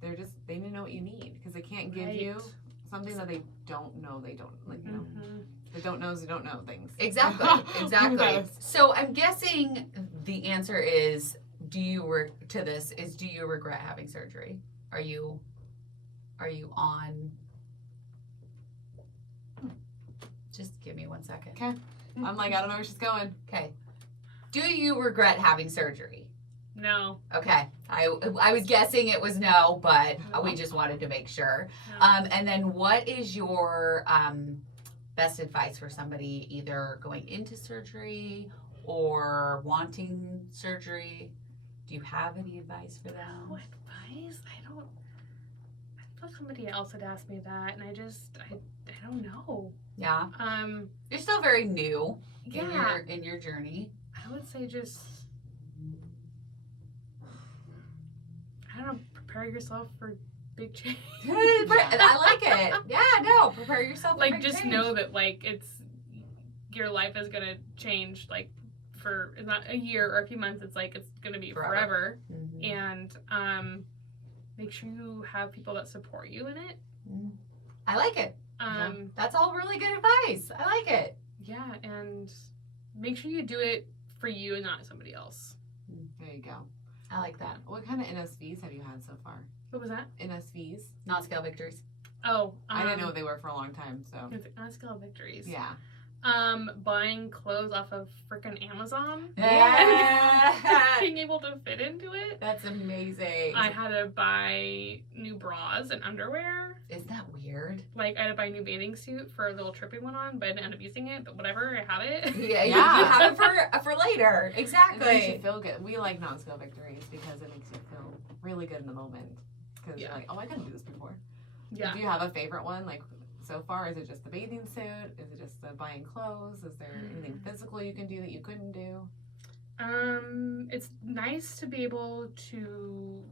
they need to know what you need, because they can't give you Right. something that they don't know. They don't like Mhm. they don't know things. Exactly. Exactly. Yes. So I'm guessing the answer is, do you regret having surgery? Are you on? Just give me 1 second. Okay. I'm like, I don't know where she's going. Okay. Do you regret having surgery? No. Okay. I was guessing it was no, but we just wanted to make sure. No. And then what is your best advice for somebody either going into surgery or wanting surgery? Do you have any advice for them? No advice? I feel like somebody else had asked me that, and I don't know. Yeah. Um, You're still very new yeah, in your journey. I would say just, I don't know, prepare yourself for big change. I like it. Yeah, no, prepare yourself. For Like, big just change. know that, like, your life is gonna change, like, for not a year or a few months. It's like, it's gonna be forever. Mhm. And, make sure you have people that support you in it. I like it. That's all really good advice. I like it. Yeah, and make sure you do it for you and not somebody else. There you go. I like that. What kind of NSVs have you had so far? What was that? NSVs? Non-scale victories. Oh, I didn't know what they were for a long time, so. Non-scale victories. Yeah. Buying clothes off of frickin' Amazon. Yeah. Being able to fit into it. That's amazing. I had to buy new bras and underwear. Isn't that weird? Like, I had to buy a new bathing suit for a little trip we went on, but I didn't end up using it. But whatever, I have it. Yeah, Yeah. You have it for later. It makes Exactly. you feel good. We like non-scale victories because it makes you feel really good in the moment. Because you're like, oh, I couldn't do this before. Yeah. Do you have a favorite one? Like, so far, is it just the bathing suit? Is it just the buying clothes? Is there anything physical you can do that you couldn't do? It's nice to be able to,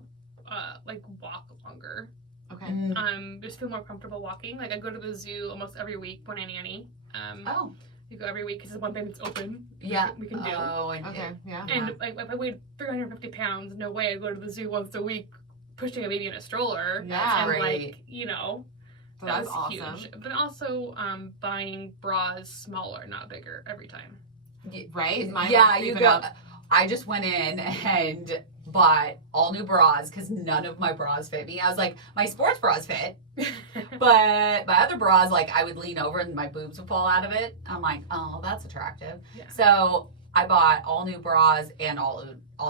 like, walk longer. Okay. Just feel more comfortable walking. Like, I go to the zoo almost every week for Nanny. Oh. You go every week because it's one thing that's open. Yeah. We can do. Oh, and Okay. Yeah. And like, if I weighed 350 pounds, no way I'd go to the zoo once a week pushing a baby in a stroller. Yeah. And great. like, you know, So that that's was awesome. huge. But also buying bras smaller, not bigger, every time. Right? Mine yeah, would you creep go. it up. I just went in and bought all new bras because none of my bras fit me. I was like, my sports bras fit, but my other bras, like, I would lean over and my boobs would fall out of it. I'm like, oh, that's attractive. Yeah. So I bought all new bras and all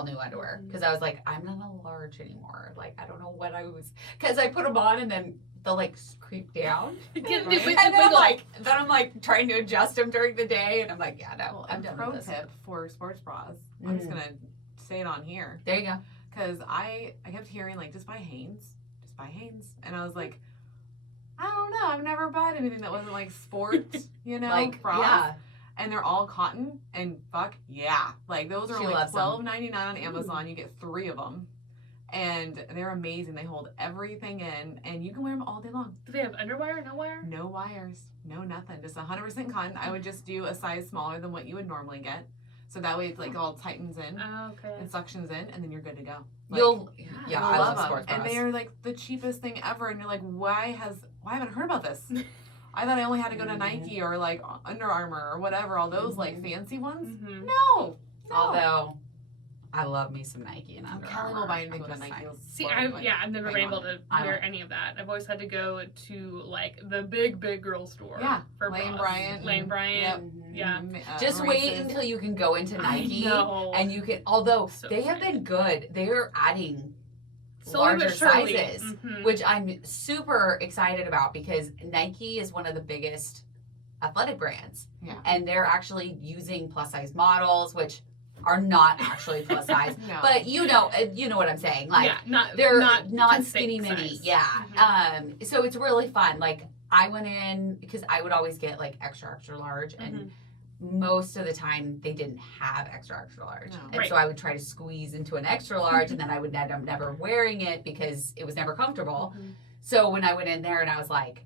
new underwear because I was like, I'm not a large anymore. Like, I don't know what I was, because I put them on and then they'll like creep down. Get Right. the And wiggle. then I'm like trying to adjust them during the day, and I'm like, yeah, no, Well, I'm and done pro with this. tip for sports bras. I'm just gonna say it on here There you go. because I kept hearing like just buy Hanes, and I was like, I don't know. I've never bought anything that wasn't like sports, Like, bras. yeah, And they're all cotton, and fuck yeah, like those are She like loves them. $12.99 on Amazon. You get 3 of them, and they're amazing. They hold everything in, and you can wear them all day long. Do they have underwire? No wire? No wires, no nothing, just 100% cotton. I would just do a size smaller than what you would normally get, so that way it's like all tightens in Oh, okay. and suctions in, and then you're good to go. Like, you'll. Yeah. Yeah, you'll I love them. sports bras. And they are like the cheapest thing ever, and you're like, why haven't I heard about this? I thought I only had to go to Nike or like Under Armour or whatever, all those like fancy ones. Mm-hmm. No. Although, I love me some Nike and Under Kelly Armour. will buy anything I'm with a just Nike. saying. See, logo, like, I've never hang been on able to I wear don't. any of that. I've always had to go to like the big girl store. Yeah, for Lane bras. Bryant. Lane Bryant. Yep. Yeah. Just wait Maurice's. until you can go into Nike, I know. and you can. Although So they have been good, they are adding Slowly larger but surely. sizes, Mhm. which I'm super excited about because Nike is one of the biggest athletic brands. Yeah. And they're actually using plus size models, which are not actually plus size. No. But you know what I'm saying. Like, yeah, not they're not, not consent skinny mini. size. Yeah. Mhm. So it's really fun. Like, I went in because I would always get like extra large, and most of the time they didn't have extra large. No. And Right. so I would try to squeeze into an extra large, and then I would end up never wearing it because it was never comfortable. Mhm. So when I went in there and I was like,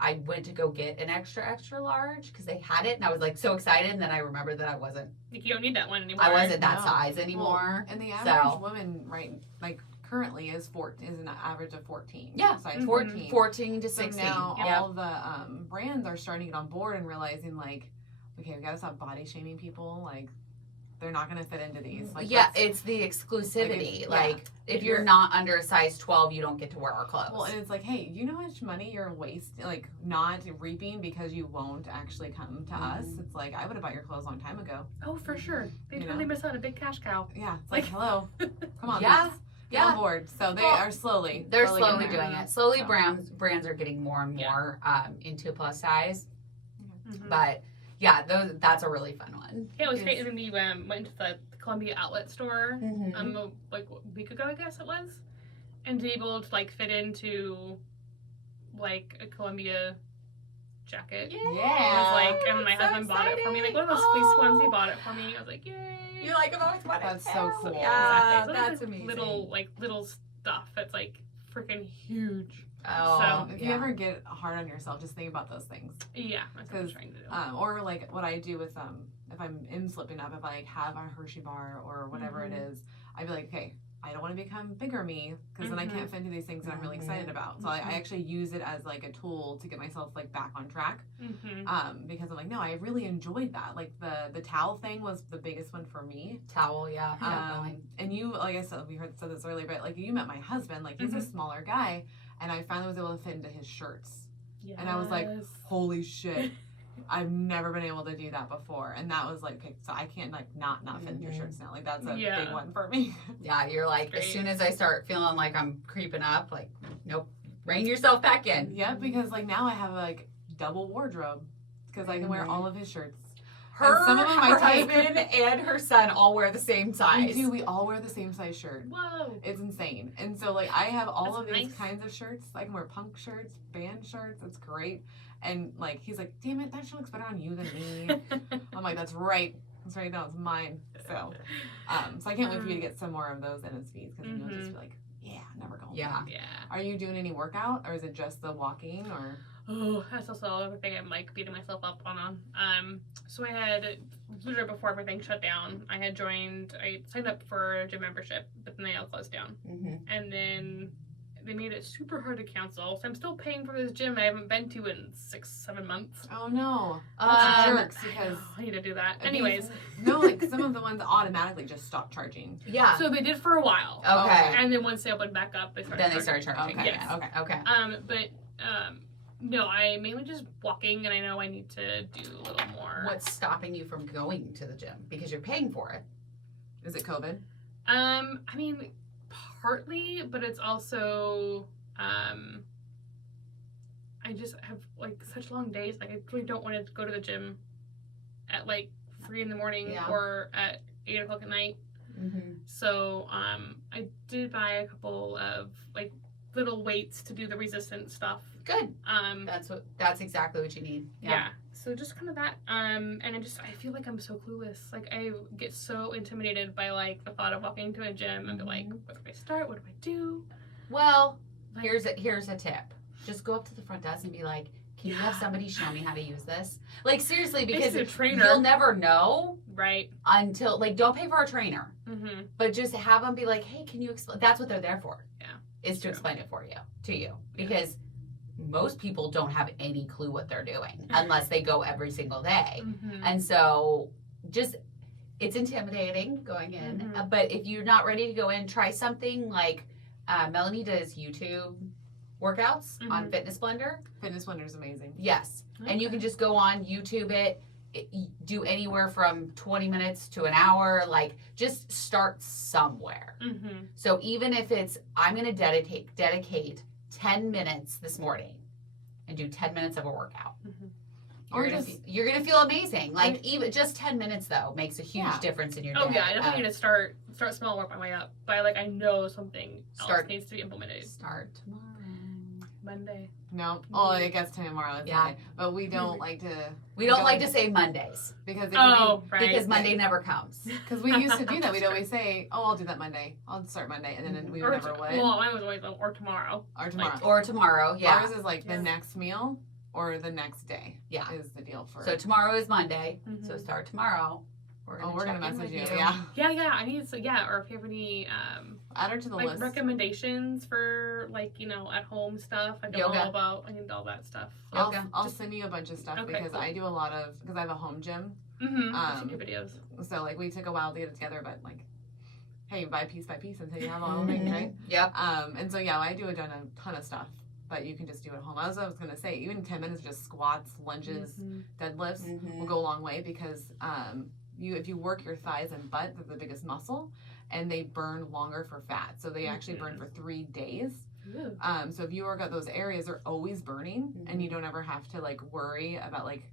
I went to go get an extra large because they had it, and I was like so excited, and then I remembered that I wasn't Like, you don't need that one anymore. I wasn't that No. size anymore. Well, and the average So- woman, right, like currently is an average of 14. Yeah. Size Mhm. 14. 14 to So 16. now Yep. all the brands are starting to get on board and realizing like, okay, we gotta stop body shaming people. Like, they're not gonna fit into these. Like, Yeah, let's- it's the exclusivity. Like, If you're not under a size 12, you don't get to wear our clothes. Well, and it's like, hey, you know how much money you're not reaping because you won't actually come to us? It's like, I would have bought your clothes a long time ago. Oh, for sure. They You totally know? miss out a big cash cow. Yeah, it's like, hello, come on, Yeah, let's get on yeah. board. So they Well, are slowly. They're getting slowly there. doing it. Slowly, So. brands are getting more and Yeah. more into plus size. Mhm. But yeah, that's a really fun one. Yeah, it was Yes. great. And then we went to the Columbia outlet store like a week ago, I guess it was, and to be able to like fit into like a Columbia jacket. Yeah. I was like, and my so husband bought it for me. Like one of those fleece ones, he bought it for me. I was like, yay! You're like, I've always wanted That's to. so cool. Yeah, Exactly. So that's it's amazing. Little stuff that's like freaking huge. Oh, If you ever get hard on yourself, just think about those things. Yeah, that's what I'm 'Cause, trying to do. Or like what I do with if I'm slipping up, if I like have a Hershey bar or whatever it is, I'd be like, okay, I don't want to become bigger me because then I can't fit into these things that I'm really excited about. So I actually use it as like a tool to get myself like back on track. Because I'm like, no, I really enjoyed that. Like the towel thing was the biggest one for me. Towel, yeah. Definitely. And you, like I said, said this earlier, but like you met my husband, like he's a smaller guy, and I finally was able to fit into his shirts. Yes. And I was like, holy shit. I've never been able to do that before. And that was like, okay, so I can't like not fit in your shirts now. Like that's a big one for me. Yeah, you're like, Great. as soon as I start feeling like I'm creeping up, like, nope, rein yourself back in. Yeah, because like now I have like double wardrobe because I can wear all of his shirts. Her, some of them her I take- husband and her son all wear the same size. We all wear the same size shirt. Whoa. It's insane. And so like I have all That's of these nice. kinds of shirts. I can wear punk shirts, band shirts. It's great. And like he's like, damn it, that shirt looks better on you than me. I'm like, that's right. That's right. No, it's mine. So I can't wait for you to get some more of those NSVs because then you'll just be like, yeah, never going. Yeah. Yeah. Are you doing any workout or is it just the walking or? Oh, that's also another thing I'm like beating myself up on. So I had literally before everything shut down, I signed up for a gym membership, but then they all closed down. And then they made it super hard to cancel. So I'm still paying for this gym I haven't been to in 6-7 months. Oh no, that's jerks because I need to do that. these- Anyways, no, like some of the ones automatically just stop charging. Yeah. so they did for a while. Okay. And then once they opened back up, they started Then they charging. start charging. Okay. Yes. again. Okay. But no, I mainly just walking, and I know I need to do a little more. What's stopping you from going to the gym? Because you're paying for it. Is it COVID? I mean, partly, but it's also I just have like such long days. Like I really don't want to go to the gym at like 3 in the morning Yeah. or at 8 o'clock at night. So I did buy a couple of like little weights to do the resistance stuff. Good. That's exactly what you need. Yeah. So just kind of that. And I feel like I'm so clueless. Like I get so intimidated by like the thought of walking into a gym and be like, where do I start? What do I do? Well, Like, here's a tip. Just go up to the front desk and be like, can you have somebody show me how to use this? Like seriously, because Basically a trainer. you'll never know right. until like don't pay for a trainer, Mm-hmm. but just have them be like, hey, can you explain? That's what they're there for. Yeah, Is to true. explain it to you because most people don't have any clue what they're doing unless they go every single day. Mm-hmm. And so just it's intimidating going in. Mhm. But if you're not ready to go in, try something like Melanie does YouTube workouts on Fitness Blender. Fitness Wonder is amazing. Yes. And you can just go on YouTube do anywhere from 20 minutes to an hour. Like just start somewhere. Mm-hmm. So even if it's, I'm going to dedicate 10 minutes this morning and do 10 minutes of a workout. Or You're gonna feel amazing. Like even just 10 minutes though makes a huge difference in your day. Oh yeah, I definitely need to start small, work my way up. But like I know something else needs to be implemented. Start tomorrow. Monday. No. Oh, I guess tomorrow. It's Yeah. Monday. But we don't like to. We don't like to say Mondays because Oh, right. because Monday never comes. because we used to do that. We'd always say, "Oh, I'll do that Monday. I'll start Monday," and then we never would. Well, mine was always or tomorrow. Or tomorrow. Or tomorrow, yeah. Ours is like the next meal or the next day. Yeah. Is the deal for. So tomorrow is Monday. Mhm. So start tomorrow. We're we're gonna check in message with you. Yeah. Yeah, I need to. Yeah, or if you have any Add her to the like list. recommendations for like at home stuff. I know Yoga. I need all that stuff. Yoga. I'll send you a bunch of stuff Okay, because cool. I do a lot of because I have a home gym. Mm-hmm. I've seen your videos. So like we took a while to get it together, but like, hey, buy piece by piece until you have all the things, right? Yep. And so yeah, I do a ton of stuff, but you can just do it at home. As I was gonna say, even 10 minutes of just squats, lunges, Mhm. deadlifts will go a long way because if you work your thighs and butt, they're the biggest muscle, and they burn longer for fat. So they actually burn for 3 days. Ooh. So if you work out those areas, they're always burning, and you don't ever have to like worry about like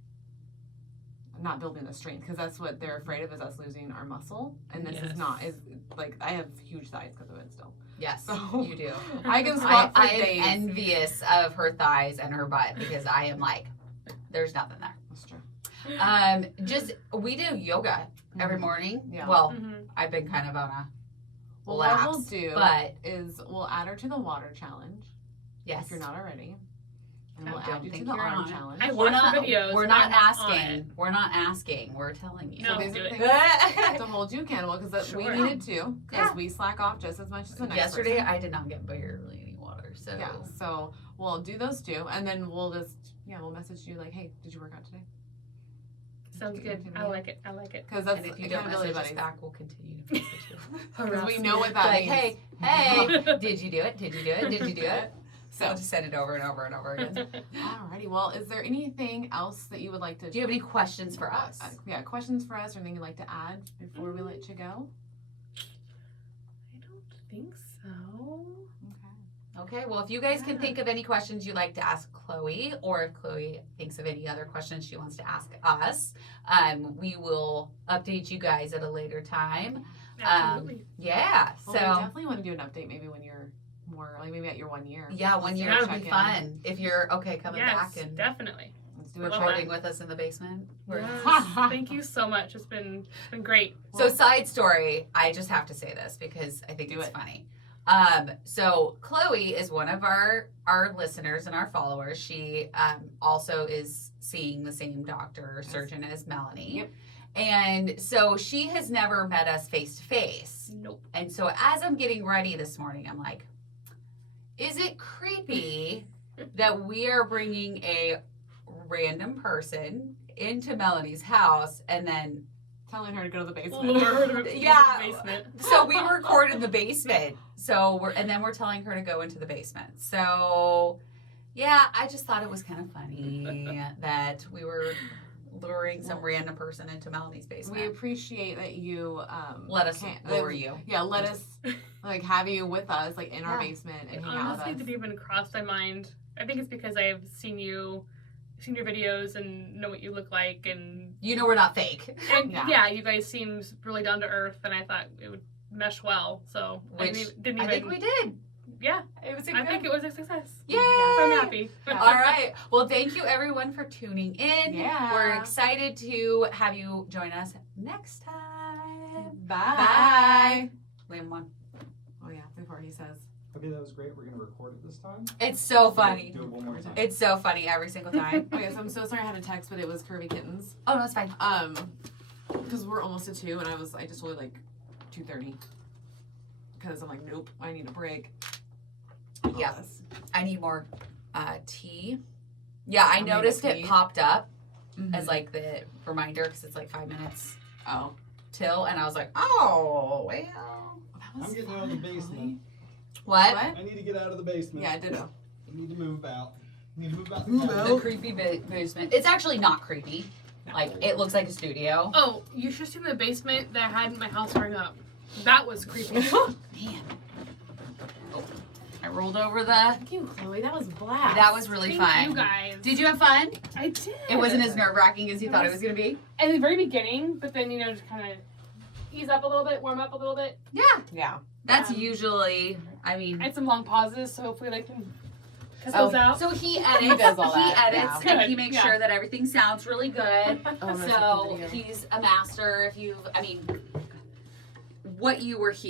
not building the strength because that's what they're afraid of is us losing our muscle. And this is not like I have huge thighs because of it still. Yes, So you do. I can squat for I days. am envious of her thighs and her butt because I am like, there's nothing there. That's true. Just we do yoga every morning. Yeah. Well, Mm-hmm. I've been kind of on a Well, what we'll lapse, do but is we'll add her to the water challenge yes, if you're not already. And I we'll don't add you to think the you're arm on it. challenge. I we're watch not. the videos. We're but not I'm not on it. asking. We're not asking. We're telling you. No. So these are the good. things to hold you accountable because we Sure. needed to because Yeah. we slack off just as much as the next Yesterday, person. I did not get barely any water. So Yeah, so we'll do those two, and then we'll we'll message you like, hey, did you work out today? Sounds good. I like it. I like it. Because that's and if you don't accountability message us buddies. back, we'll continue to message you. Because we know what that Like, means. hey, did you do it? Did you do it? Did you do it? So So, we'll just send it over and over and over again. alrighty. Well, is there anything else that you would like to? Do you have any questions for us? Yeah, questions for us, or anything you'd like to add before we let you go? I don't think so. Okay. Okay, well, if you guys can Yeah. think of any questions you'd like to ask Chloe, or if Chloe thinks of any other questions she wants to ask us, we will update you guys at a later time. Absolutely. Yeah, Well, we so definitely want to do an update maybe when you're more, like maybe at your 1 year. yeah, 1 Just year to would check be in. fun if you're okay coming Yes, back and definitely. Let's do it. Love recording with us in the basement. Yes. Thank you so much. It's been great. So side story, I just have to say this because I think Do it's it. funny. So Chloe is one of our listeners and our followers. She also is seeing the same doctor or surgeon as Melanie. Yep. And so she has never met us face to face. Nope. And so as I'm getting ready this morning, I'm like, is it creepy that we are bringing a random person into Melanie's house and then Telling her to go to the basement. Lord, Yeah. basement. so we record in the basement. So we're telling her to go into the basement. So yeah, I just thought it was kind of funny that we were luring some random person into Melanie's basement. We appreciate that you Let us can't- lure you. Yeah, let us like have you with us like in our Yeah. basement and hang out Honestly, with it us. didn't even cross my mind. I think it's because I've seen your videos and know what you look like, and You know we're not fake. Yeah. yeah, you guys seem really down to earth, and I thought it would mesh well. So Which didn't I even. think we did. Yeah, It was a I good. think it was a success. Yay! So I'm happy. All right. Well, thank you everyone for tuning in. Yeah. We're excited to have you join us next time. Bye. Liam one. Oh yeah, before he says. Okay, that was great. We're gonna record it this time. It's so funny. Do it one more time. It's so funny every single time. Okay, so I'm so sorry I had a text, but it was Curvy Kittens. Oh no, it's fine. Because we're almost at 2, and I just told her like 2:30. Because I'm like, nope, I need a break. Yeah. I need more tea. Yeah, I need noticed tea. it popped up Mm-hmm. as like the reminder because it's like 5 minutes Oh. till, and I was like, oh well. That was I'm getting out of the basement. What? What? I need to get out of the basement. Yeah, ditto. I need to move out. I need to move out. the Move cabin. The creepy basement. It's actually not creepy. Like it looks like a studio. Oh, you should see the basement that I had in my house growing up. That was creepy. Man. Oh, I rolled over the. Thank you, Chloe. That was blast. That was really Thank fun. you guys. Did you have fun? I did. It wasn't as nerve wracking as you thought it was gonna be. At the very beginning, but then just kind of ease up a little bit, warm up a little bit. Yeah. Yeah. That's Yeah. usually. I I mean. had some long pauses, so hopefully they can cut Oh, those out. So he edits. He does all He that, edits yeah. and he Good, makes yeah. sure that everything sounds really good. Oh, I'm gonna take the So video. he's a master. If you, I mean, what you were here.